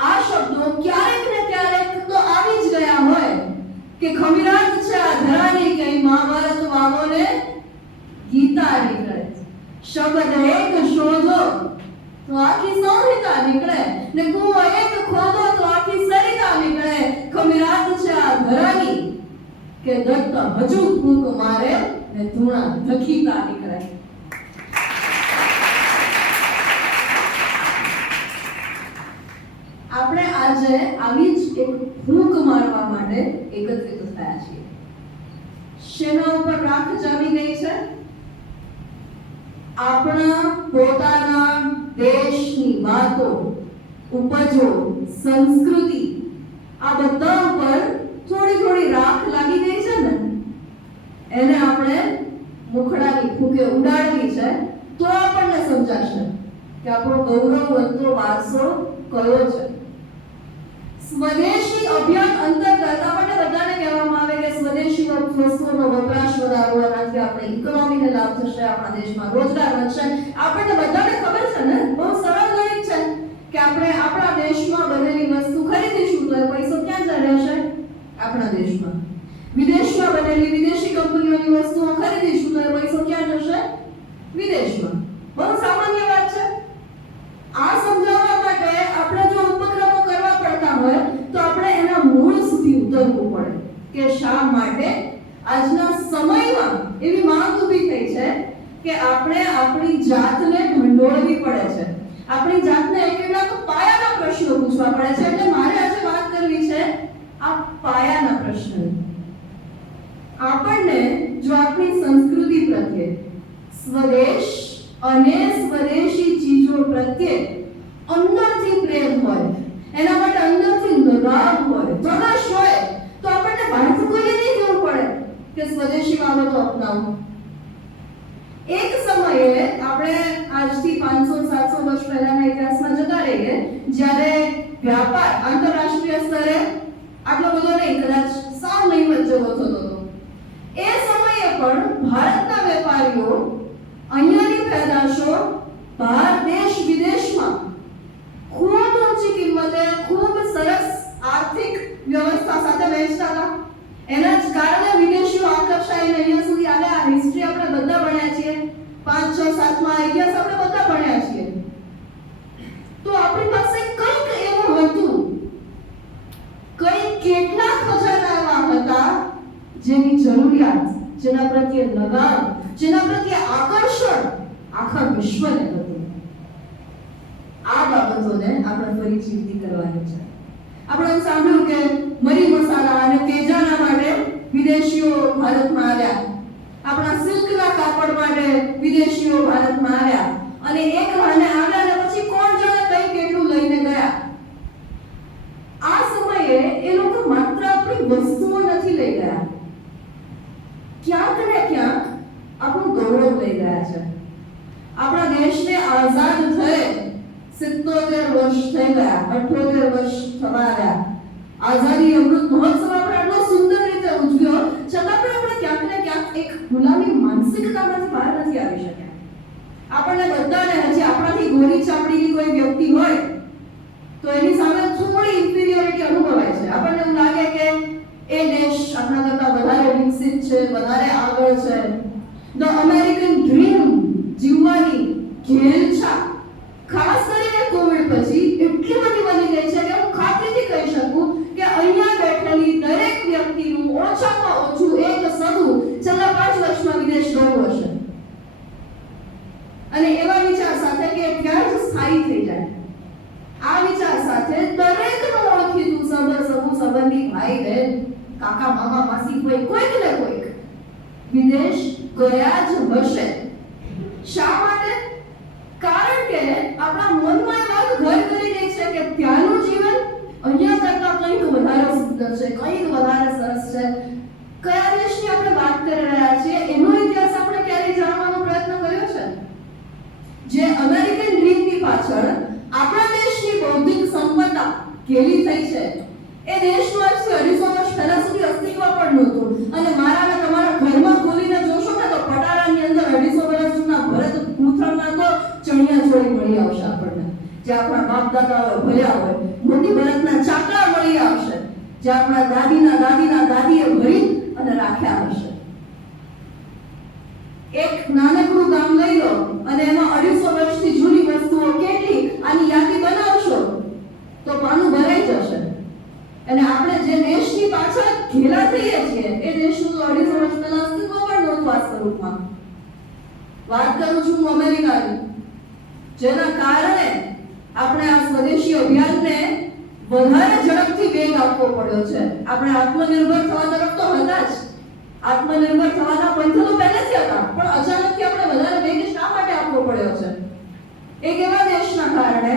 આ શબ્દો ક્યારેક ને ક્યારેક તો આવી જ ગયા હોય કે ખમીરાત છે આ ધરાની કઈ મહાભારત વામોને ગીતા નીકળે. શબ્દ એક શોધો તો આખી સંહિતા નીકળે, ને કુવો એક ખોદો તો આખી સરિતા નીકળે. ખમીરાત છે આ ધરાની કે દત્ત હજુ ફૂંક મારે ને ધૂણા ધખીતા નીકળે. આપણે આજે આવી જ એક ફૂંક મારવા માટે એકત્રિત થયા છીએ. શેના ઉપર રાખ જામી ગઈ છે? આપણા પોતાના દેશની વાતો, ઉપજો, સંસ્કૃતિ, આ બધા ઉપર થોડી થોડી રાખ લાગી ગઈ છે ને, એને આપણે મુખડાની ફૂંકે ઉડાડવી છે તો આપણને સમજાશે કે આપણો ગૌરવવંતો વારસો કયો છે. સ્વદેશી અભિયાન અંતર્ગત આપણને બધાને કહેવામાં આવે કે સ્વદેશી વસ્તુઓનો વપરાશ વધારો, આનાથી આપણી ઇકોનોમીને લાભ થશે, આપણા દેશમાં રોજગાર વધશે. આપણને બધાને ખબર છે ને, બહુ સરળ ગણિત છે કે આપણે આપણા દેશમાં બનેલી વસ્તુ ખરીદીશું તો એ પૈસો ક્યાં રહેશે? આપણા દેશમાં. વિદેશમાં બનેલી વિદેશી કંપનીઓની વસ્તુઓ ખરીદીશું તો એ પૈસો ક્યાં જશે? વિદેશમાં. બહુ સામાન્ય વાત છે. આ સમજાવવા માટે આપણે જો ઉપક્રમો કરવા પડતા હોય તો આપણે એના મૂળ સુધી ઉતરવું પડે કે શા માટે આજના સમયમાં એવી માંગ ઊભી થઈ છે કે આપણે આપણી જાતને ઢંઢોળવી પડે છે. આપણી જાતને કેટલાક પાયાના પ્રશ્નો પૂછવા પડે છે. એટલે મારે આજે વાત કરવી છે આ પાયાના પ્રશ્નની. આપણને જો આપણી સંસ્કૃતિ પ્રત્યે, સ્વદેશ અને સ્વદેશી ચીજો પ્રત્યે અંદરથી પ્રેમ હોય, એના માટે અંદરથી લગાવ હોય, પ્રકાશ હોય, તો આપણને બહારથી કોઈને નહીં જવું પડે કે સ્વદેશી બાબતો અપનાવો. એક સમયે આપણે આજથી 500-700 વર્ષ પહેલાના ઇતિહાસમાં જતા રહીએ, જ્યારે વ્યાપાર આંતરરાષ્ટ્રીય સ્તરે આટલો બધો નહીં, કદાચ સાવ નહીવત જેવો થતો હતો. એ સમયે પણ ભારતના વેપારીઓ અહીંયાની પેદાશો બહાર દેશ વિદેશમાં ખૂબ ઊંચી કિંમતે, ખૂબ સરસ આર્થિક વ્યવસ્થા સાથે વેચતા હતા. એના જ કારણે વિદેશીઓ આકર્ષાઈને અહીંયા સુધી આવ્યા. હિસ્ટ્રી આપણે બધા ભણ્યા છીએ, 5, 6, 7માં ઇતિહાસ આપણે બધા ભણ્યા છીએ. તો આપણી પાસે કંઈક એવું હતું, કંઈક કેટલાક ખજાના એવા હતા જેની જરૂરિયાત, જેના પ્રત્યે લગાવ, જેના પ્રત્યે આકર્ષણ આખા વિશ્વને હતું. આ બાબતોને આપણે ફરી જીવતી કરવાની છે. આપણે સાંભળ્યું કે મરી મસાલા અને તેજાના માટે વિદેશીઓ ભારતમાં આવ્યા, આપણા સિલ્કના કાપડ માટે વિદેશીઓ ભારતમાં આવ્યા, અને એક વાને આવ્યા અને પછી કોણ જાણે કઈ કેટલું લઈને ગયા. આ સમયે એ લોકો માત્ર આપણી વસ્તુઓ નથી લઈ ગયા, ક્યાંક ને ક્યાંક આપણું ગૌરવ લઈ ગયા છે. આપણા દેશને આઝાદ થયે 77 વર્ષ થઈ ગયા, 78 વર્ષ થવા આવ્યા. આઝાદી અમૃત મહોત્સવ આપણે આટલો સુંદર રીતે ઉજવ્યો, છતાં પણ આપણે ક્યાંક ને ક્યાંક એક ગુલામી માનસિકતામાંથી બહાર નથી આવી શક્યા. આપણને બધાને હજી આપણાથી ગોરી ચામડીની કોઈ વ્યક્તિ હોય તો એની સામે થોડી ઇન્ફિરિયોરિટી અનુભવાય છે. આપણને એવું લાગે કે એ દેશ આપણા કરતા વધારે વિકસિત છે, વધારે આગળ છે. ધ અમેરિકન ડ્રીમ જીવવાની ઘેલછા ખાસ કરીને કોવિડ પછી એટલી બધી બની ગઈ છે કે હું ખાતરીથી કહી શકું કે અહીંયા બેઠેલી દરેક વ્યક્તિનું ઓછામાં ઓછું એક સદુ છેલ્લા 5 વર્ષમાં વિદેશ ગયું હશે, અને એવા વિચાર સાથે કે ક્યાં જ સ્થાયી થઈ જાય. આ વિચાર સાથે દરેકનો ઓળખીતું સંબંધી, ભાઈ બહેન, કાકા મામા માસી કોઈક ને કોઈક વિદેશ ગયા જ હશે. શા માટે? કારણ કે આપણા મનમાં એ વાત ઘર કરી રહી છે કે ત્યાંનું જીવન અહીંયા કરતા કંઈક વધારે સુંદર છે, કંઈક વધારે સરસ છે. કયા દેશની આપણે વાત કરી રહ્યા છીએ એનો ઇતિહાસ આપણે ક્યારેય જાણવાનો પ્રયત્ન કર્યો છે? જે અમેરિકન ડ્રીમની પાછળ આપણા દેશની બૌદ્ધિક સંપદા કેલી થઈ છે, એ દેશનું આજથી 250 વર્ષ પહેલા સુધી અસ્તિત્વ પણ નહોતું. અને મારા અને તમારા ઘરમાં ખોલીને જોશો ને તો પટારાની અંદર 250 વર્ષ જૂના ભરત ગૂંથણના તો ચણિયા ચોળી મળી આવશે આપણને, જે આપણા બાપ દાદાઓ ભર્યા હોય. મોતી ભરતના ચાકડા મળી આવશે, જે આપણા દાદીના દાદીએ ભરી અને રાખ્યા હશે. એક નાનકડું ગામ લઈ લો અને એમાં 250 વર્ષથી જૂની વસ્તુઓ કેટલી, આની યાદી બનાવશો તો પાનું ભરાઈ જશે. અને આપણે જે દેશની પાછળ ઘેલા થઈએ છીએ એ દેશનું તો 250 વર્ષ પહેલા અસ્તિત્વ પણ નહોતું આ સ્વરૂપમાં. વાત કરું છું હું અમેરિકાની, જેના કારણે આપણે આ સ્વદેશી અભિયાનને વધારે ઝડપથી વેગ આપવો પડ્યો છે. આપણે આત્મનિર્ભર થવા તરફ તો હતા જ, આત્મનિર્ભર થવાના પંથો તો પહેલેથી હતા, પણ અચાનકથી આપણે વધારે વેગ શા માટે આપવો પડ્યો છે? એક એવા દેશના કારણે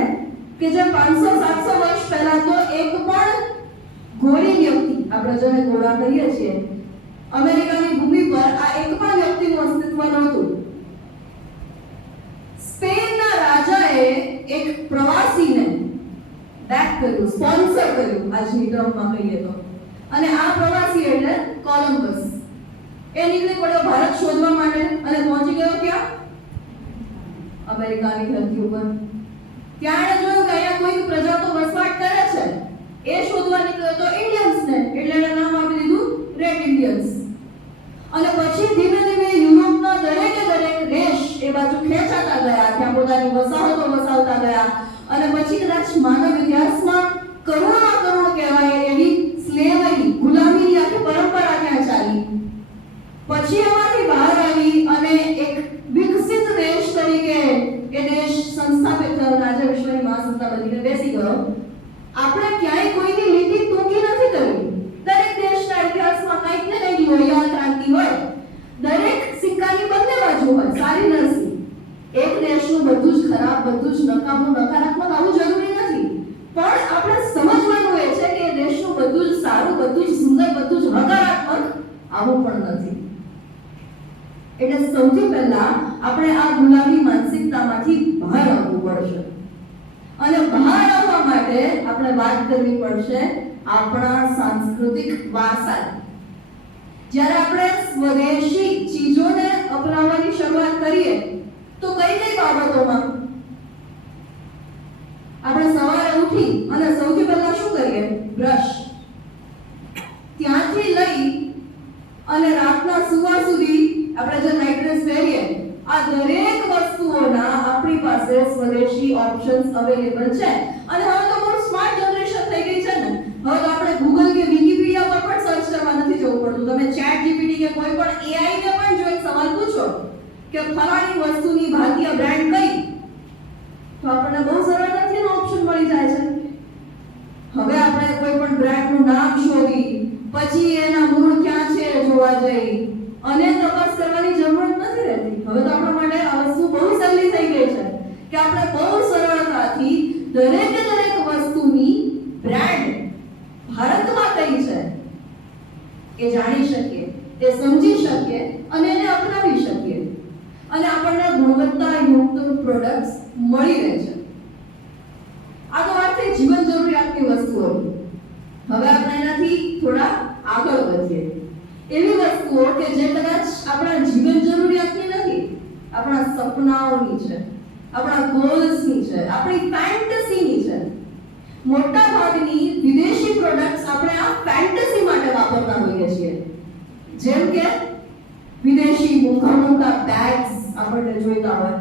કે જે 500-700 વર્ષ પહેલા તો એક પણ ગોરી વ્યક્તિ, આપણે જેને ગોરા કહીએ છીએ, અમેરિકાની ભૂમિ પર આ એક પણ વ્યક્તિનું અસ્તિત્વ નહોતું. સ્પેનના રાજાએ એક પ્રવાસીને બેક કર્યું, સ્પોન્સર કર્યું આજની ટર્મમાં કહીએ તો, અને આ પ્રવાસી એટલે કોલંબસ. એ નીકળી પડ્યો ભારત શોધવા માટે અને પહોંચી ગયો ક્યાં? અમેરિકાની ધરતી ઉપર. ત્યાં એણે જોયું કે અહીંયા કોઈક પ્રજા તો વસવાટ કરે છે. એ શોધવા નીકળ્યો તો ઇન્ડિયન્સને, એટલે એણે નામ આપી દીધું રેડ ઇન્ડિયન્સ. અને પછી ધીમે ધીમે યુરોપના દરેકે દરેક દેશ એ બાજુ ખેંચાતા ગયા, ત્યાં પોતાની વસાહતો વસાવતા ગયા. અને પછી કદાચ માનવ ઇતિહાસમાં કરોડોના કરોડ કહેવાય એવી સ્લેવરી, ગુલામીની આખી પરંપરા ત્યાં ચાલી. પછી એમાંથી બહાર આવી અને એક વિકસિત દેશ તરીકે એ દેશ સંસ્થાપિત થયો, આજે વિશ્વની મહાસત્તા બનીને બેસી ગયો. આપણે ક્યાંય કોઈની લીટી ટૂંકી નથી કરી. દરેક દેશના ઇતિહાસમાં કંઈક ને કંઈક લોહિયાળ ક્રાંતિ હોય. દરેક સિક્કાની બંને બાજુ હોય, સારી નરસી. એક દેશનું બધું જ ખરાબ, બધું જ નકામું, નકારાત્મક આવું જરૂરી નથી. પણ આપણે સમજવાનું એ છે કે એ દેશનું બધું જ સારું, બધું જ સુંદર, બધું જ હકારાત્મક આવું પણ નથી. એટલે સૌથી પહેલા આપણે આ ગુલામી માનસિકતામાંથી બહાર આવવું પડશે. અને બહાર આવવા માટે આપણે વાત કરવી પડશે આપણા સાંસ્કૃતિક વારસાની. જ્યારે આપણે સ્વદેશી ચીજોને અપનાવવાની શરૂઆત કરીએ તો કઈ કઈ બાબતોમાં? આપણે સવારે ઉઠી અને સૌથી પહેલા શું કરીએ? બ્રશ. ત્યાંથી લઈ અને રાતના સુવા સુધી આપણે જે નાઇટ ડ્રેસ પહેરીએ, આ દરેક વસ્તુઓના આપણી પાસે સ્વદેશી ઓપ્શન્સ અવેલેબલ છે. અને હવે તો બહુ સ્માર્ટ જનરેશન થઈ ગઈ છે ને. હવે તો આપણે ગૂગલ કે વિકીપીડિયા પર પણ સર્ચ કરવા નથી જવું પડતું. તમે ચેટ જીપીટી કે કોઈ પણ એઆઈ ને પણ જો એક સવાલ પૂછો કે ફલાણી વસ્તુની ભારતીય બ્રાન્ડ કઈ, તો આપણને બહુ સરળતાથી એનો ઓપ્શન મળી જાય છે. હવે આપણે કોઈ પણ બ્રાન્ડનું નામ શોધી પછી એના મૂળ ક્યાં છે જોવા જઈ અને તપાસ કરવાની જરૂરત નથી રહેતી. હવે તો આપણા માટે આ વસ્તુ બહુ સહેલી થઈ ગઈ છે કે આપણે બહુ સરળતાથી દરેક વસ્તુની બ્રાન્ડ ભારતમાં કઈ છે એ જાણી શકીએ, એ સમજી શકીએ અને એને અપનાવી શકીએ. અને આપણને ગુણવત્તાયુક્ત પ્રોડક્ટ્સ મળી રહે છે. આ તો વાત થઈ જીવન જરૂરિયાતની વસ્તુઓની. હવે આપણે એનાથી થોડા આગળ વધીએ. એવી વસ્તુઓ કે જે કદાચ આપણા જીવન જરૂરિયાતની નથી, આપણા સપનાઓની છે, આપણા ગોલ્સની છે, આપણી ફેન્ટસીની છે. મોટા ભાગની વિદેશી પ્રોડક્ટ્સ આપણે આ ફેન્ટસી માટે વાપરતા હોઈએ છીએ. જેમ કે વિદેશી મોંઘા બેગ્સ આપણને જોઈતા હોય.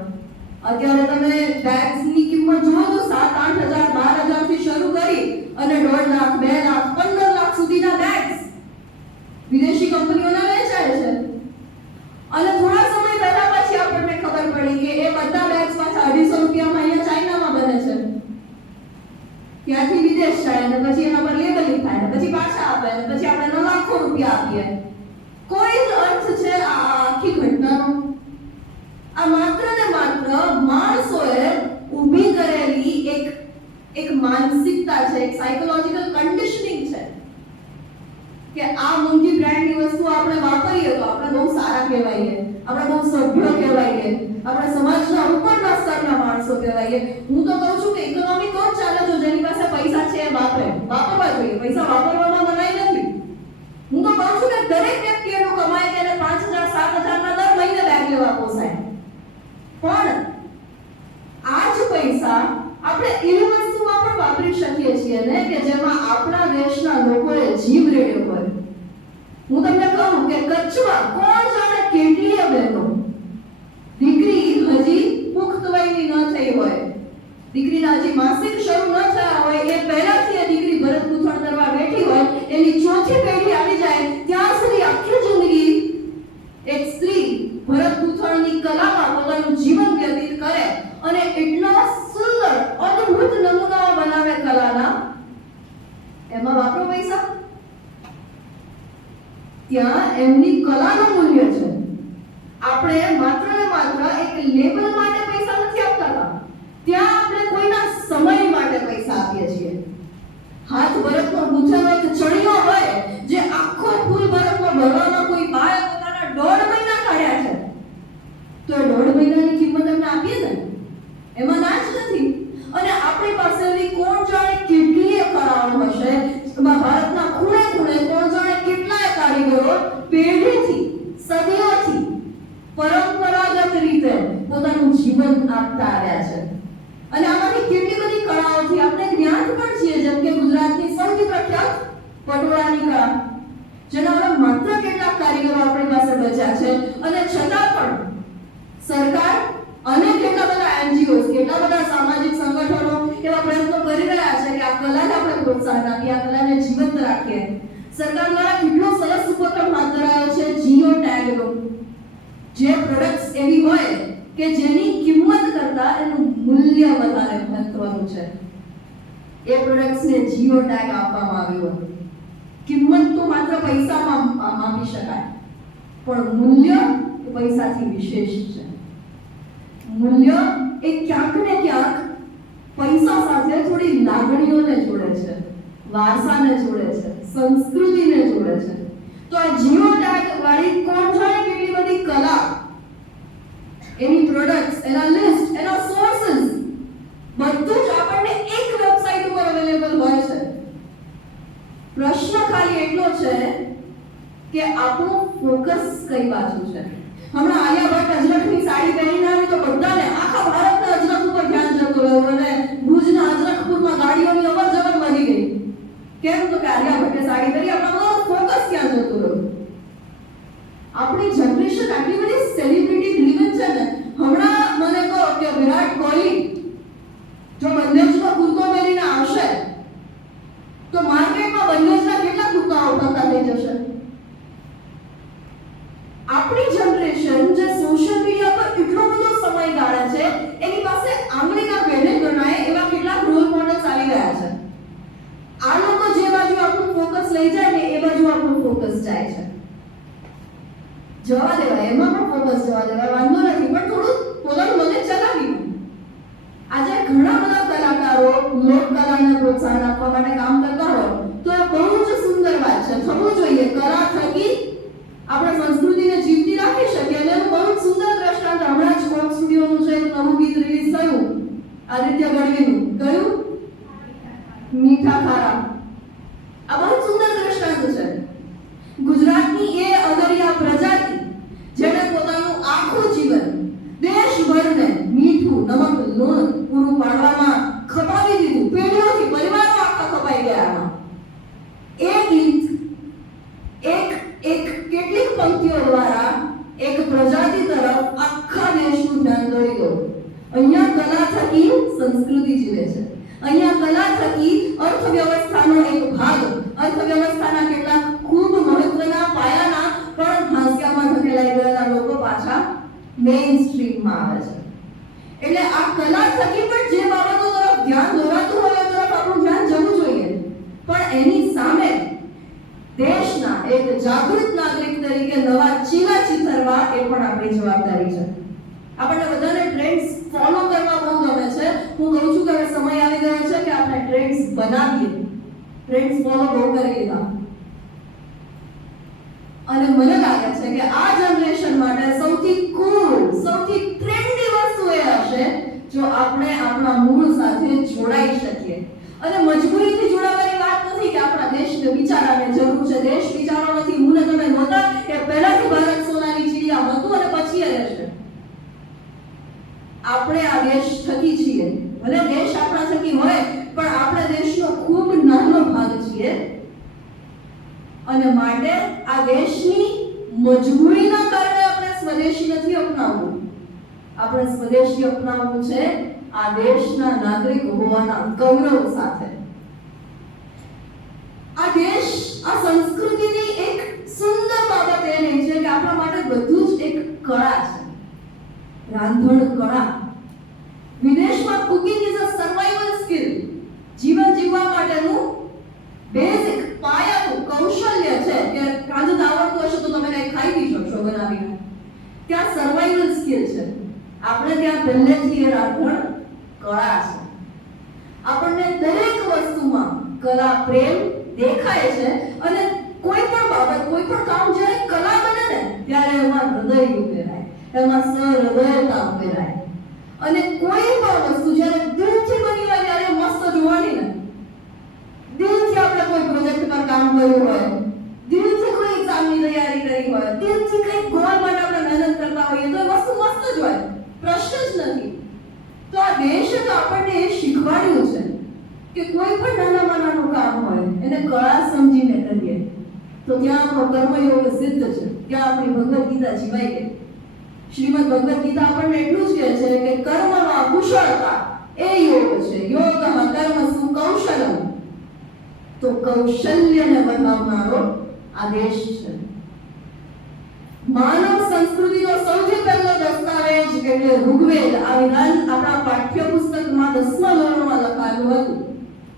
અત્યારે તમે બેગ્સની કિંમત જુઓ તો 7-8 હજાર, 12 હજારથી શરૂ કરી અને 1.5 લાખ, 2 લાખ, 15 લાખ સુધીના બેગ્સ વિદેશી કંપનીઓના વેચાય છે. અને થોડા સમય પહેલા પછી આપણને ખબર પડી કે એ બધા બેગ્સ પાછા 250 રૂપિયામાં અહીંયા ચાઇનામાં બને છે. ત્યાંથી વિદેશ જાય અને પછી એના પર લેબલિંગ થાય અને પછી પાછા આપે અને પછી આપણે લાખો રૂપિયા આપીએ. કોઈ જ અર્થ છે આ આખી ઘટનાનો? આ માત્ર ને માત્ર માણસોએ ઊભી કરેલી એક માનસિકતા છે, એક સાયકોલોજીકલ કન્ડિશનિંગ છે કે આ મોંઘી બ્રાન્ડની વસ્તુ આપણે વાપરીએ તો આપણે બહુ સારા કહેવાઈએ, આપણે બહુ સભ્ય કહેવાઈએ, આપણે સમાજના ઉપરના સ્તરના માણસો કહેવાઈએ. હું તો કહું છું કે ઇકોનોમી તો જ ચાલે જો જેની પાસે પૈસા છે એ વાપરવા જોઈએ. પૈસા વાપરવામાં મનાઈ નથી. હું તો કહું છું કે દરેક વ્યક્તિ એનું કમાય કે એને 5,000-7,000 ના દર મહિને બેગ લેવા પોસાય. પણ આ જ પૈસા આપણે એવી વસ્તુમાં પણ વાપરી શકીએ છીએ ને કે જેમાં આપણા દેશના લોકોએ જીવ રેડ્યો હોય. હું તમને કહું કે કચ્છમાં કોણ જાણે કેટલીય બહેનો દીકરી હજી પુખ્ત વયની ન થઈ હોય, દીકરીના હજી માસિક શરૂ ન થયા હોય, એ પહેલાથી એ દીકરી ભરત ગૂંથણ કરવા બેઠી હોય, એની ચોથી પેઢી આવી જાય ત્યાં સુધી આખી જિંદગી એક સ્ત્રી ભરત ગૂંથણની કલામાં પોતાનું જીવન વ્યતીત કરે અને એટલા સુંદર અદ્ભુત નમૂનાઓ બનાવે કલાના. એમાં વાપરો પૈસા? ત્યાં એમની કલાનું મૂલ્ય છે. આપણે માત્ર ને માત્ર એક લેબલ માટે પૈસા નથી આપતા, ત્યાં આપણે કોઈના સમય માટે પૈસા આપીએ છીએ. હાથ ભરતનો ગૂંથેલો એક ચણિયો હોય જે આખો ફૂલ ભરતનો ભરવામાં કોઈ બાએ પોતાના 1.5 મહિના કાઢ્યા છે, તો 1.5 મહિનાની કિંમત એમને આપીએ ને, એમાં ના જ નથી. અને આપણી પાસેની કોણ જાણે કેટલીય કળાઓ હશે, ભારતના ખૂણે ખૂણે કોણ જાણે કેટલાય કારીગરો પેઢીથી પહોંચ્યા છે, અને છતાં પણ સરકાર અને કેટલા બધા NGOs, કેટલા બધા સામાજિક સંગઠનો એવા પ્રયત્નો કરી રહ્યા છે કે આ કલાને આપણે પ્રોત્સાહન આપીએ, આ કલાને જીવંત રાખીએ. સરકાર દ્વારા કેટલો સરસ ઉપક્રમ હાથ ધરાયો છે જીઓ ટેગનો. જે પ્રોડક્ટ્સ એવી હોય કે જેની કિંમત કરતા એનું મૂલ્ય વધારે મહત્વનું છે, એ પ્રોડક્ટ્સને જીઓ ટેગ આપવામાં આવ્યો. કિંમત તો માત્ર પૈસામાં માપી શકાય, પણ મૂલ્ય એ પૈસાથી વિશેષ છે. મૂલ્ય એ ક્યાંક ને ક્યાંક પૈસા સાથે થોડી લાગણીઓને જોડે છે, વારસાને જોડે છે, સંસ્કૃતિને જોડે છે. તો આ જીઓ ટેગ વાળી કોણ જાણે કેટલી બધી કલા, એની પ્રોડક્ટ્સ, એના લિસ્ટ, એના સોર્સિસ બધું જ આપણને એક વેબસાઈટ ઉપર અવેલેબલ હોય છે. પ્રશ્ન ખાલી એટલો છે કે આપણું ફોકસ કઈ બાજુ છે. હમણાં આલિયા ભટ્ટ અજરખની સાડી પહેરીને આવી તો બધાને આખા ભારતના અજરખ ઉપર ધ્યાન જતું રહ્યું અને ભુજના અજરખપુરમાં ગાડીઓની અવરજવર વધી ગઈ. કેમ? તો કે આલિયા ભટ્ટે સાડી પહેરી, આપણો ફોકસ ક્યાં જતું રહ્યું? આપણી જનરેશન આટલી બધી સેલિબ્રિટી ડ્રીવન છે ને. હમણાં મને કહો કે વિરાટ કોહલી જો બંદેજનો કુર્તો પહેરીને આવશે તો માર્કેટમાં બંદેજના કેટલા કુર્તાઓ ઉભા થઈ જશે. આપણી જનરેશન જે સોશિયલ મીડિયા પર એટલો બધો સમય ગાળે છે, એની પાસે આંગળીના પેઢે ગણાય એવા કેટલાક રોલ મોડલ્સ આવી ગયા છે. આ લોકો જે બાજુ આપણું ફોકસ લઈ જાય ને એ બાજુ આપણું ફોકસ જાય છે. જવા દેવાય, એમાં પણ ફોકસ જવા દેવાય, વાંધો નથી, પણ થોડું પોતાનું મગજ ચલાવી. આજે ઘણા બધા કલાકારો લોકકલાને પ્રોત્સાહન આપવા માટે કામ કરતા હોય તો એ બહુ જ સુંદર વાત છે. થવું જોઈએ. કલા થકી આપણે સંસ્કૃતિને જીવતી રાખી શકીએ અને એનું બહુ જ સુંદર દ્રષ્ટાંત હમણાં જ કોક સ્ટુડિયોનું છે નવું ગીત રિલીઝ થયું આદિત્ય ગઢવીનું. કયું? મીઠા ખારા. આ બહુ સુંદર દ્રષ્ટાંત છે. ગુજરાતની એ અગરિયા પ્રજાતિ જેણે પોતાનું આખું જીવન દેશભરને મીઠું, નમક, લૂણ પૂરું પાડવામાં ખપાવી દીધું. પેઢીઓથી પરિવારો આખા ખપાઈ ગયા આમાં. એ ગીત એક કેટલીક પંક્તિઓ દ્વારા એક પ્રજાતિ તરફ આખા દેશનું ધ્યાન દોરી ગયું. અહીંયા કલા થકી સંસ્કૃતિ જીવે છે. અહીંયા કલા થકી અર્થવ્યવસ્થાનો એક ભાગ, અર્થવ્યવસ્થાના કેટલાક ખૂબ મહત્વના પાયાના પણ હાંસિયામાં ધકેલાઈ ગયેલા લોકો પાછા મેઇન સ્ટ્રીમમાં આવે છે. એટલે આ કલા થકી પણ જે બાબતો તરફ ધ્યાન દોરાતું હોય એ તરફ આપણું ધ્યાન જવું જોઈએ. પણ એની સામે દેશના એક જાગૃત નાગરિક તરીકે નવા ચીલા ચીતરવા એ પણ આપણી જવાબદારી છે. આપણને બધાને ટ્રેન્ડ્સ ફોલો કરવા બહુ ગમે છે. હું કહું છું કે હવે સમય આવી ગયો છે કે આપણે ટ્રેન્ડ્સ બનાવીએ. ટ્રેન્ડ્સ ફોલો બહુ કરી લીધા અને મને લાગે છે કે આ જનરેશન માટે સૌથી કૂલ, સૌથી ટ્રેન્ડી વસ્તુ એ હશે જો આપણે આપણા મૂળ સાથે જોડાઈ શકીએ. અને મજબૂરીથી જોડાવાની વાત નથી કે આપણા દેશને વિચારવાની જરૂર છે. દેશ વિચારવા નથી. હું ને તમે નહોતા કે પહેલાથી ભારત સોનાની ચીડિયા હતું અને પછી એ રહેશે. આપણે આ દેશ થકી છીએ. ભલે દેશ આપણા થકી હોય પણ આપણે દેશનો ખૂબ નાનો ભાગ છીએ અને માટે આ દેશની મજબૂરીના કારણે આપણે સ્વદેશી નથી અપનાવવું. આપણે સ્વદેશી અપનાવવું છે આ દેશના નાગરિક હોવાના ગૌરવ સાથે. આ દેશ, આ સંસ્કૃતિની એક સુંદર બાબત એ રહી છે કે આપણા માટે બધું જ એક કળા છે. રાંધણ કળા. વિદેશમાં cooking is a survival skill. જીવન જીવવા માટેનું બેઝિક પાયાનું કૌશલ્ય છે કે રાંધતા આવડતું હશે તો તમે કંઈ ખાઈ બી શકશો બનાવીને. ત્યાં સર્વાઇવલ સ્કિલ છે. આપણે ત્યાં પહેલેથી એ રાંધણ કળા છે. આપણને દરેક વસ્તુમાં કલા પ્રેમ દેખાય છે અને કોઈ પણ બાબત, કોઈ પણ કામ જ્યારે કલા બને ને ત્યારે એમાં હૃદય ઉમેરાય, એમાં સહૃદયતા ઉમેરાય. અને કોઈ પણ વસ્તુ જ્યારે દિલથી બની હોય ત્યારે મસ્ત જોવાની ને. દિલથી આપણે કોઈ પ્રોજેક્ટ પર કામ કર્યું હોય, દિલથી કોઈ એક્ઝામની તૈયારી કરી હોય, દિલથી કંઈક ગોલ માટે આપણે મહેનત કરતા હોઈએ તો એ વસ્તુ મસ્ત જ હોય. પ્રશ્ન જ નથી. તો આ દેશે તો આપણને એ શીખવાડ્યું છે કે કોઈ પણ નાનામાં નાનું કામ હોય એને કળા સમજીને કરીએ તો ત્યાં આપણો કર્મયોગ સિદ્ધ છે. ત્યાં આપણી ભગવદ ગીતા જીવાઈ ગઈ. શ્રીમદ ભગવદ ગીતા આપણને એટલું જ કહે છે કે કર્મમાં કુશળતા એ યોગ છે. યોગઃ કર્મસુ કૌશલમ. તો કૌશલ્યને વધારનારો આદેશ છે. માનવ સંસ્કૃતિનો સૌથી પહેલો દસ્તાવેજ એટલે ઋગ્વેદ. આ વિધાન આપણા પાઠ્યપુસ્તકમાં 10મા ધોરણમાં લખાયેલું હતું.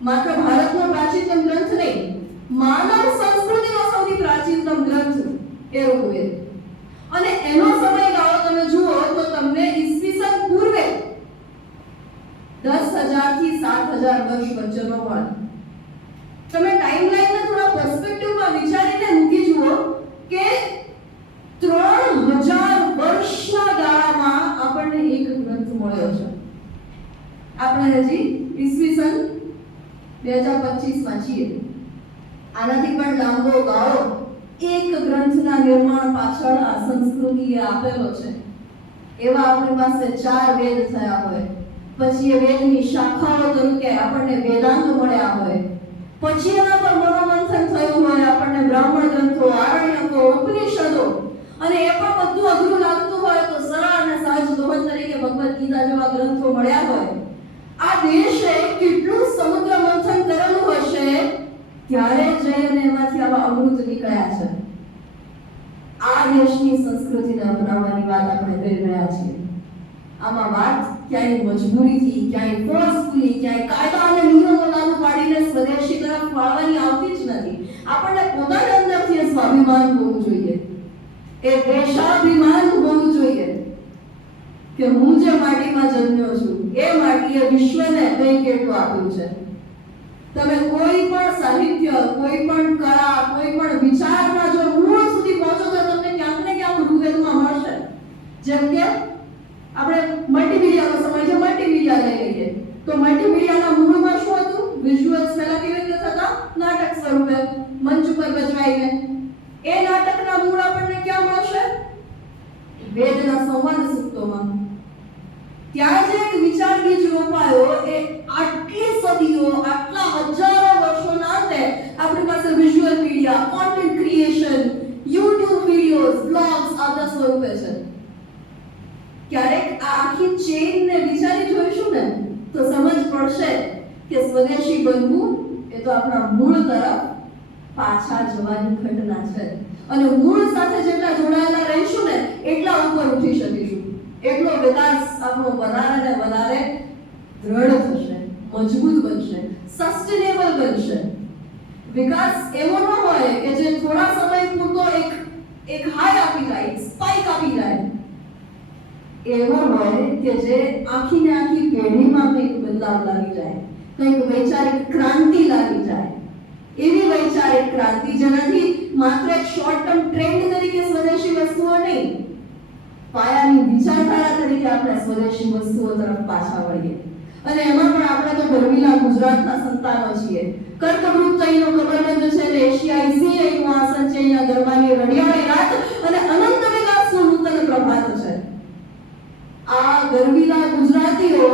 માત્ર ભારતનો પ્રાચીનતમ ગ્રંથ નહીં, માનવ સંસ્કૃતિનો સૌથી પ્રાચીનતમ ગ્રંથ એ ઋગ્વેદ. અને એનો સમયગાળો તમે જુઓ તો તમને ઈસવીસન પૂર્વે 10,000 થી 7,000 વર્ષ વચ્ચેનો મળે. તમે ટાઈમલાઈનને થોડા પર્સપેક્ટિવમાં વિચારીને મૂકી જુઓ કે 3,000 વર્ષના ગાળામાં આપણને એક ગ્રંથ મળ્યો છે. આપણે હજી ઈસવીસન 2025માં છીએ. આનાથી પણ લાંબો ગાળો એક ગ્રંથના નિર્માણ પાછળ આ સંસ્કૃતિએ આપેલો છે. એવા આપણી પાસે 4 વેદ થયા હોય, પછી એ વેદની શાખાઓ તરીકે આપણને વેદાંત મળ્યા હોય, પછી એના પર મનોમંથન થયું હોય, આપણને બ્રાહ્મણ ગ્રંથો, આરણ્યકો, ઉપનિષદો, અને એ પણ બધું અઘરું લાગતું હોય તો સરળ અને સહજ દોહન તરીકે ભગવદ ગીતા જેવા ગ્રંથો મળ્યા હોય. આ દેશે કેટલું સમુદ્ર મંથન કરેલું હશે ત્યારે જઈને એમાંથી આવા અમૃત નીકળ્યા છે. આ દેશની સંસ્કૃતિને અપનાવવાની વાત આપણે કરી રહ્યા છીએ. આમાં વાત ક્યાંય મજબૂરીથી, ક્યાંય ફોર્સફુલી, ક્યાંય કાયદા અને નિયમો લાગુ પાડીને સ્વદેશી તરફ વાળવાની આવતી જ નથી. આપણને પોતાના અંદરથી એ સ્વાભિમાન હોવું જોઈએ, એ દેશાભિમાન હોવું જોઈએ કે હું જે માટીમાં જન્મ્યો છું એ માટીએ વિશ્વને કંઈક એટલું આપ્યું છે. તમે કોઈ પણ સાહિત્ય, કોઈ પણ કળા, કોઈ પણ વિચારના જો મૂળ સુધી પહોંચો તો તમને ક્યાંક ને ક્યાંક ઋગ્વેદમાં મળશે. જેમ કે આપણે મલ્ટીમીડિયાનો સમય છે, મલ્ટીમીડિયા લઈ લઈએ તો મલ્ટીમીડિયાના મૂળમાં શું હતું? વિઝ્યુઅલ્સ પહેલા કેવી રીતે થતા? નાટક સ્વરૂપે મંચ ઉપર ભજવાઈને. એ નાટકના મૂળ આપણને ક્યાં મળશે? વેદના સંવાદ સૂક્તોમાં. ત્યાં જે એક વિચાર બીજ રોપાયો એ આટલી સદીઓ, આટલા હજારો વર્ષોના અંતે આપણી પાસે visual media, content creation, YouTube videos, blogs આદા સ્વરૂપે છે. ક્યારેક આ આખી ચેઇનને વિચારી જોઈશું ને તો સમજ પડશે કે સ્વદેશી બનવું એ તો આપણા મૂળ તરફ પાછા જવાની ઘટના છે. અને મૂળ સાથે જેટલા જોડાયેલા રહીશું ને એટલા ઉપર ઉઠી શકીશું. એટલો વિકાસ આપણો વધારે ને વધારે દ્રઢ થશે, મજબૂત બનશે, સસ્ટેનેબલ બનશે. વિકાસ એવો ન હોય કે જે થોડા સમય પૂરતો એક હાઈ આપી જાય, સ્પાઇક આપી જાય. એવો હોય કે જે આખી ને આખી પેઢીમાં કંઈક બદલાવ લાવી જાય, કંઈક વૈચારિક ક્રાંતિ લાવી જાય. એવી વૈચારિક ક્રાંતિ જેનાથી માત્ર એક શોર્ટ ટર્મ ટ્રેન્ડ તરીકે સ્વદેશી વસ્તુઓ નહીં, પાયાની વિચારધારા તરીકે આપણે સ્વદેશી વસ્તુઓ તરફ પાછા વળીએ. અને એમાં પણ આપણે તો ગરવીલા ગુજરાતના સંતાનો છીએ. કર્કવૃત તઈનો કમરબંધ છે ને એશિયાઈ સિંહ એનું આસન છે. અહીંયા ગરબાની રડિયાળી રાત અને અનંત વિકાસનું નૂતન પ્રભાત છે. આ ગરવીલા ગુજરાતીઓ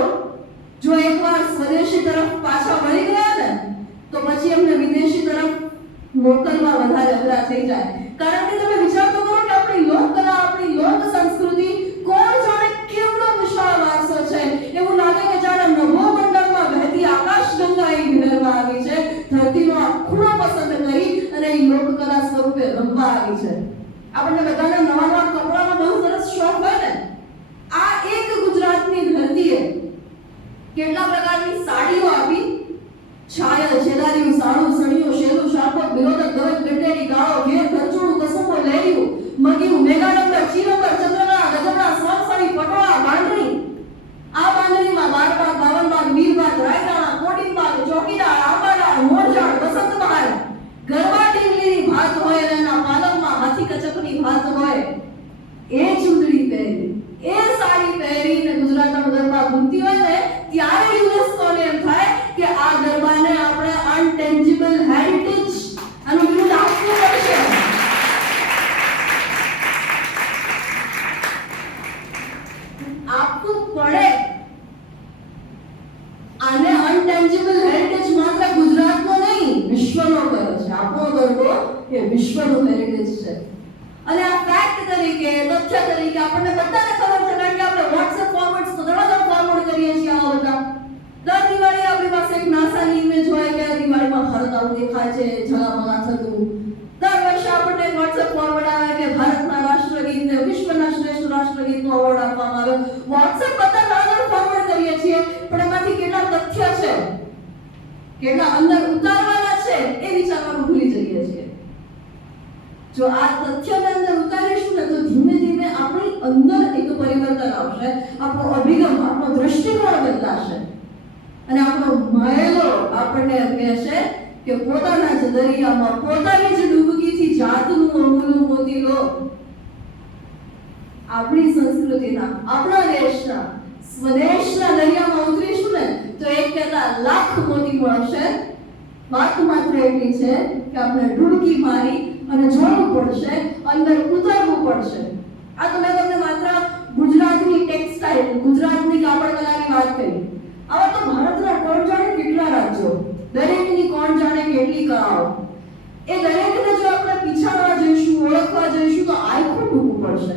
જો એકવાર સ્વદેશી તરફ પાછા વળી ગયા ને તો પછી એમને વિદેશી તરફ મોકલવા વધારે અઘરા થઈ જાય. કારણ કે તમે વિચાર તો કરો કે આપણી લોકકલા, આપણી લોક સંસ્કૃતિ કોણ જાણે કેવડો વિશાળ વારસો છે. એવું લાગે કે જાણે નભો મંડળમાં વહેતી આકાશગંગા એ વિહરવા આવી છે. ધરતીનો આ ખૂણો પસંદ કરી અને એ લોકકલા સ્વરૂપે રમવા આવી છે. આપણને બધાને નવા નવા કપડાનો બહુ સરસ શોખ હોય ને. આ એક ગુજરાતની ધરતીએ કેટલા પ્રકારની સાડીઓ આપી. છાયલ, છેદારિયું, સાડું, સણિયું, શેલું, શાપક, વિરોધક, ગરજ, ગંડેરી, ગાળો, ઘેર, ઘરચોળું, કસુંબો, લેરિયું, મગિયું, મેઘાડંબર, ચીરંબર, ચંદ્રગા, ગજબડા, સ્વરસરી, પટોળા, બાંધણી. આ બાંધણીમાં બારબાગ, બાવનબાગ, વીરબાગ, રાયરાણા, કોડીબાગ, ચોકીદાર, આંબાડા, મોરજાળ, વસંત બહાર, ગરબા ટીંગલીની ભાત હોય અને એના પાલકમાં હાથી કચકની ભાત હોય. એ ચૂંદડી પહેરી, એ સાડી પહેરીને ગુજરાતનો ગરબા ઘૂમતી હોય ને ત્યારે યુનેસ્કોને એમ થાય કે આ ગરબાને આપણે અનટેન્જિબલ હેરિટેજ આનું બિરુદ આપવું પડશે. આપવું પડે. આને અનટેન્જિબલ હેરિટેજ માત્ર ગુજરાતનો નહીં વિશ્વનો કર્યો છે. આપણો ગરબો એ વિશ્વનો હેરિટેજ છે. અને આ ફેક્ટ તરીકે, તથ્ય તરીકે આપણને બધાને ખબર છે, કારણ કે આપણે WhatsApp ફોરવર્ડ્સ તો દરવાજા ફોરવર્ડ કરીએ છીએ આવા બધા. દર દિવાળીએ આપણી પાસે એક નાસાની ઇમેજ હોય કે દિવાળીમાં ભારત આવું દેખાય છે, ઝગામગા થતું. દર વર્ષે આપણને WhatsApp ફોરવર્ડ આવે કે ભારતના રાષ્ટ્રગીતને વિશ્વના શ્રેષ્ઠ રાષ્ટ્રગીતનો એવોર્ડ આપવામાં આવ્યો. WhatsApp બધા દરવાજા ફોરવર્ડ કરીએ છીએ, પણ એમાંથી કેટલા તથ્ય છે, કેટલા અંદર ઉતારવાના છે એ વિચારવાનું ભૂલી જઈએ છીએ. જો આ તથ્યને અંદર ઉતારીશું ને તો ધીમે ધીમે આપણી અંદર એક પરિવર્તન આવશે, આપણો અભિગમ, આપણો દ્રષ્ટિકોણ બદલાશે અને આપણો માયેલો આપણને કહેશે કે પોતાના જ દરિયામાં પોતાની જ ડૂબકીથી જાતનું અમૂલ્ય મોતી લો. આપણી સંસ્કૃતિના, આપણા દેશના, સ્વદેશના દરિયામાં ઉતરીશું ને તો એક કરતા લાખ મોતી મળશે. વાત માત્ર એટલી છે કે આપણે ડૂબકી મારી અને જોવું પડશે, અંદર ઉતરવું પડશે. આ તો મેં તમને માત્ર ગુજરાતની ટેક્સટાઇલ, ગુજરાતની કાપડ કલાની વાત કરી. આવા તો ભારતના કોણ જાણે કેટલા રાજ્યો, દરેકની કોણ જાણે કેટલી કળાઓ. એ દરેકને જો આપણે પીછાણવા જઈશું, ઓળખવા જઈશું તો આખું ટૂંકું પડશે.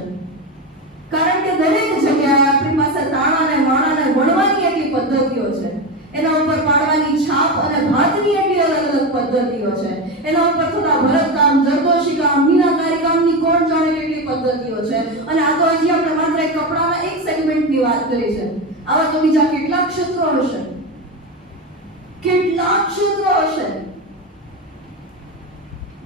કારણ કે દરેક જગ્યાએ આપણી પાસે તાણાને માણાને વણવાની એટલી પદ્ધતિઓ છે, એના ઉપર પાડવાની છાપ અને ભાતની એટલી અલગ અલગ પદ્ધતિઓ છે, એના ઉપર થતા ભરતકામ, જરદોશી કામ, મીનાકારી કામની કોણ જાણે કેટલી પદ્ધતિઓ છે. અને આ તો હજી આપણે માત્ર એક કપડાના એક સેગમેન્ટની વાત કરી છે. આવા તો બીજા કેટલા ક્ષેત્રો હશે, કેટલા ક્ષેત્રો હશે.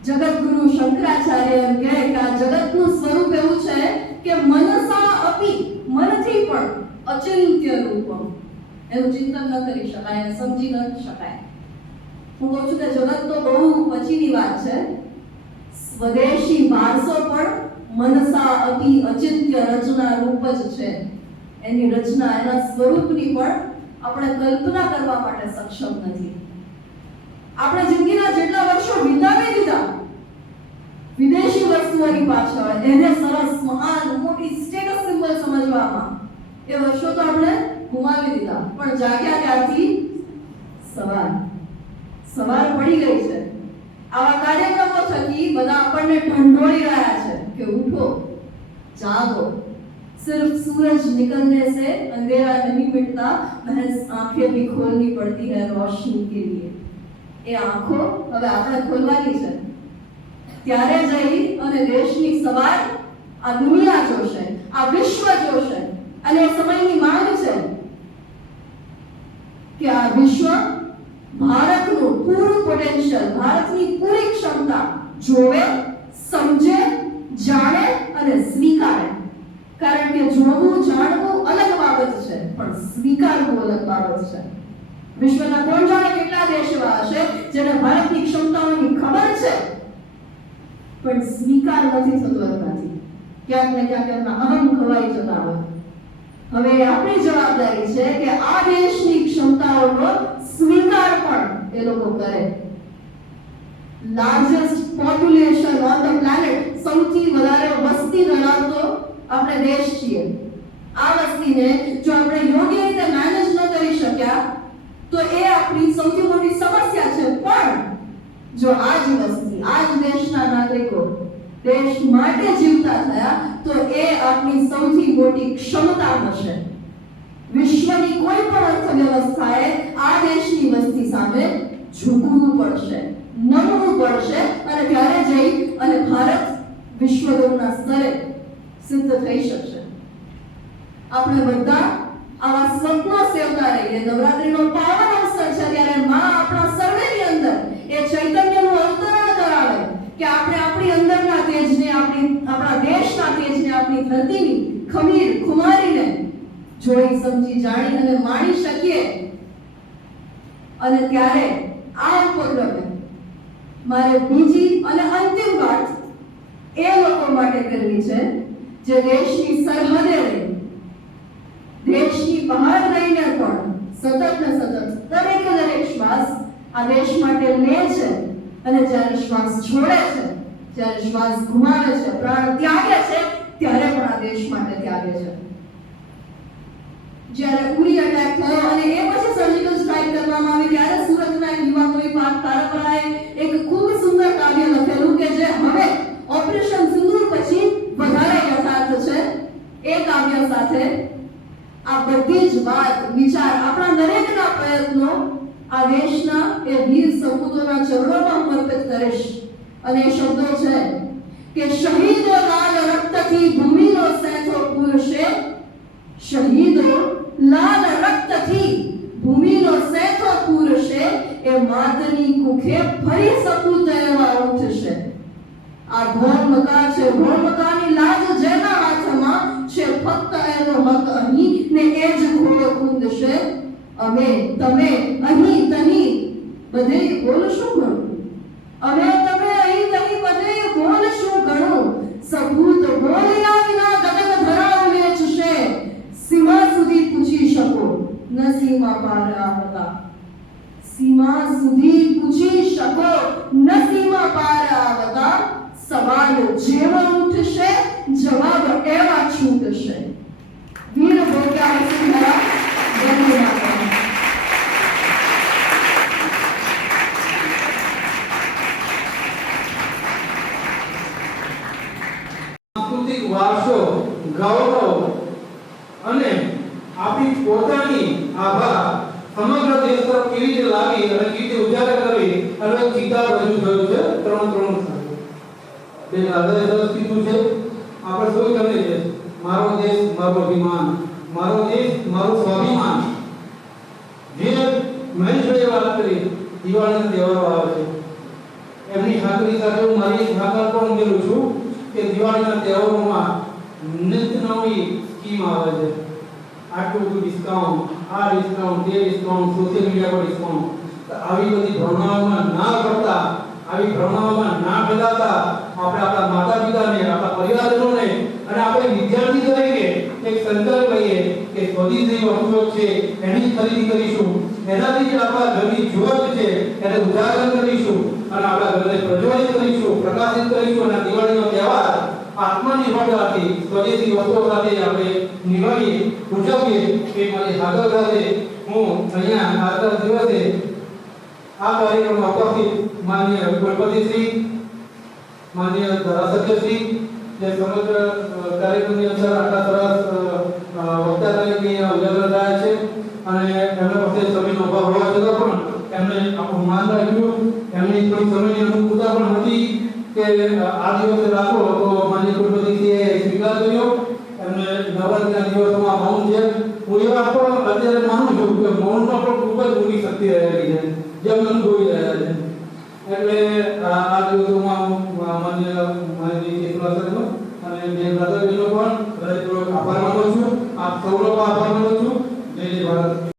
જગતગુરુ શંકરાચાર્ય એમ કહે કે આ જગતનું સ્વરૂપ એવું છે કે મનસા અપી, મનથી પણ અચિંત્ય રૂપમ. એનું ચિંતન ન કરી શકાય, એને સમજી ન શકાય. હું કહું છું કે જગત તો બહુ પછીની વાત છે. સ્વદેશી વારસો પણ મનસા અપી અચિંત્ય રચના રૂપ જ છે. એની રચના, એના સ્વરૂપની પણ આપણે કલ્પના કરવા માટે સક્ષમ નથી. આપણે જિંદગીના જેટલા વર્ષો વિતાવી દીધા વિદેશી વસ્તુઓની પાછળ, એને સરસ મહાન મોટી સ્ટેટસ સિમ્બલ સમજવામાં, એ વર્ષો તો આપણે ગુમાવી દીધા. પણ જાગ્યા ત્યારથી સવાર પડી ગઈ છે. આવા કાર્યક્રમો થકી બધા આપણને ઢંઢોળી રહ્યા છે કે ઉઠો, જાગો. सिर्फ सूरज निकलने से अंधेरा नहीं मिटता, महज आंखें भी खोलनी पड़ती है रोशनी के लिए. એ આંખો હવે આપણે ખોલવાની છે. ત્યારે જઈ અને દેશની સવાર આ દુનિયા જોશે, આ વિશ્વ જોશે. અને એ સમયની માંગ છે કે આ વિશ્વ ભારતનું પૂરું પોટેન્શિયલ, ભારતની પૂરી ક્ષમતા જોવે, સમજે, જાણે અને સ્વીકારે. કારણ કે જોવું, જાણવું અલગ બાબત છે, પણ સ્વીકારવું અલગ બાબત છે. વિશ્વના કોણ જાણે કેટલા દેશ એવા હશે જેને ભારતની ક્ષમતાઓની ખબર છે પણ સ્વીકાર નથી થતો એમનાથી. ક્યાંક ને ક્યાંક એમના અહમ ખવાઈ જતા હોય. હવે આપણી જવાબદારી છે કે આ દેશની ક્ષમતાઓનો સ્વીકાર પણ એ લોકો કરે. Largest population on the planet, સૌથી વધારે વસ્તી ધરાવતો આપણે દેશ છીએ. આ વસ્તીને જો આપણે યોગ્ય રીતે મેનેજ ન કરી શક્યા તો એ આપણી સૌથી મોટી સમસ્યા છે. પણ જો આ જ વસ્તી, આ જ દેશના નાગરિકો દેશ માટે જીવતા થયા તો એ આપણી સૌથી મોટી ક્ષમતા હશે. વિશ્વની કોઈ પણ અર્થવ્યવસ્થાએ આ દેશની વસ્તી સામે ઝૂકવું પડશે, નમવું પડશે, અને ત્યારે જઈ અને ભારત વિશ્વગુરુના સ્તરે સિદ્ધ થઈ શકશે. આપણે બધા આવા સ્વપ્નો સેવતા રહીએ. નવરાત્રીનો પાવન અવસર છે ત્યારે માં આપણા સર્વેની અંદર એ ચૈતન્યનું અવતરણ કરાવે કે આપણે આપણી અંદરના તેજને, આપણા દેશના તેજને, આપણી ધરતીની ખમીર ખુમારીને જોઈ, સમજી, જાણી અને માણી શકીએ. અને ત્યારે આ ઉપક્રમે મારે બીજી અને અંતિમ વાત એ લોકો માટે કરવી છે જે દેશની સરહદે રહી, દેશની બહાર રહીને પણ સતત ને સતત દરેક શ્વાસ આ દેશ માટે લે છે. અને જ્યારે શ્વાસ છોડે છે, જ્યારે શ્વાસ ગુમાવે છે, પ્રાણ ત્યાગે છે, ત્યારે પણ આ દેશ માટે ત્યાગે છે. જ્યારે ઉરી અટેક થયો અને એ પછી સર્જિકલ સ્ટ્રાઇક કરવામાં આવી ત્યારે સુરતના એક યુવા કવિ પાર્થ તારાપરાએ એક ખૂબ સુંદર કાવ્ય લખેલું કે જે હવે ઓપરેશન સિંદૂર પછી સાથે આ બધી જ વાત વિચાર આપણા દરેકના પ્રયત્નો આ દેશના એ વીર સપૂતોના ચરણોમાં હું અર્પિત કરીશ અને એ શબ્દો છે કે શહીદો લાલ રક્તથી ભૂમિનો સેંથો પૂરશે, શહીદો લાલ રક્તથી ભૂમિનો સેંથો પૂરશે, એ માતની કુખે ફરી સપૂત એવા ઉઠશે. આ ઢોળ મકા છે, ઢોળ મકાની લાજ જેના હાથમાં છે, ફક્ત એનો હક અહીં ને એ જ ઘોડો કૂદશે. અમે તમે અહીં તહીં બધે બોલશું ઘણું, અમે તમે અહીં તહીં બધે બોલશું ઘણું, સપૂત બોલ્યા વિના ગગન ધરાવ વેચશે. સીમા સુધી પૂછી શકો ન સીમા પાર આવતા, સીમા સુધી પૂછી શકો ન સીમા પાર આવતા. સવાલ જેવા ઉઠશે, જવાબ એવા છૂટશે. વીર ભોગ્યા વસુંધરા વંદે માતરમ. સાંસ્કૃતિક વારસો, ગૌરવ અને આપણી પોતાની આભા સમગ્ર દેશ તરફ કેવી રીતે લાવી અને કેવી રીતે ઉજાગર કરી અને ચિતાર રજૂ થયું છે. ત્રણ બે દાદાએ સરસ કીધું છે. આપણે સૌ જાણીએ છીએ મારો દેશ મારું અભિમાન, મારો દેશ મારું સ્વાભિમાન. જે મહેશભાઈએ વાત કરી, દિવાળીના તહેવારો આવે છે, એમની ખાતરી સાથે હું મારી ખાતર પણ ઉમેરું છું કે દિવાળીના તહેવારોમાં નિત નવી સ્કીમ આવે છે. આટલું બધું ડિસ્કાઉન્ટ, આ ડિસ્કાઉન્ટ, તે ડિસ્કાઉન્ટ, સોશિયલ મીડિયા પર ડિસ્કાઉન્ટ. આવી બધી ભ્રમણાઓમાં ના પડતા, આવી ભ્રમણાઓમાં ના ફેલાતા આપણે આપણા માતા પિતાને, આપણા પરિવારજનોને અને આપણે વિદ્યાર્થી તરીકે એક સંકલ્પ લઈએ કે સ્વદેશી વસ્તુઓ છે એની ખરીદી કરીશું, એનાથી જ આપણા ઘરની જ્યોત છે એને ઉજાગર કરીશું અને આપણા ઘરને પ્રજ્વલિત કરીશું, પ્રકાશિત કરીશું. અને દિવાળીનો તહેવાર આત્મનિર્ભરતાથી સ્વદેશી વસ્તુઓ સાથે આપણે નિભાવીએ, ઉજવીએ એ મારી હાજર સાથે હું અહીંયા આજના દિવસે આ કાર્યક્રમમાં ઉપસ્થિત માનનીય કુલપતિશ્રી, માનનીય ધારાસભ્યશ્રી, જે સમગ્ર કાર્યક્રમની અંદર આટલા સરસ વક્તા તરીકે ઉજાગર થયા છે અને એમના પાસે સમયનો અભાવ હોવા છતાં પણ એમને આપણું માન રાખ્યું. એમની થોડી સમયની અનુકૂળતા પણ હતી કે આ દિવસે રાખો, તો માનનીય કુલપતિશ્રીએ સ્વીકાર કર્યો. એમને નવરાત્રિના દિવસોમાં મૌન છે. હું એ વાત પણ અત્યારે માનું છું કે મૌનમાં પણ ખૂબ જ ઊંડી શક્તિ રહેલી છે, જેમ અનુભવી રહ્યા છે. એટલે આ દિવસોમાં હું માનનીય ચેતનાસરનો અને બે દાદાજીનો પણ હૃદયપૂર્વક આભાર માનું છું. આપ સૌનો આભાર માનું છું. જય જય ભારત.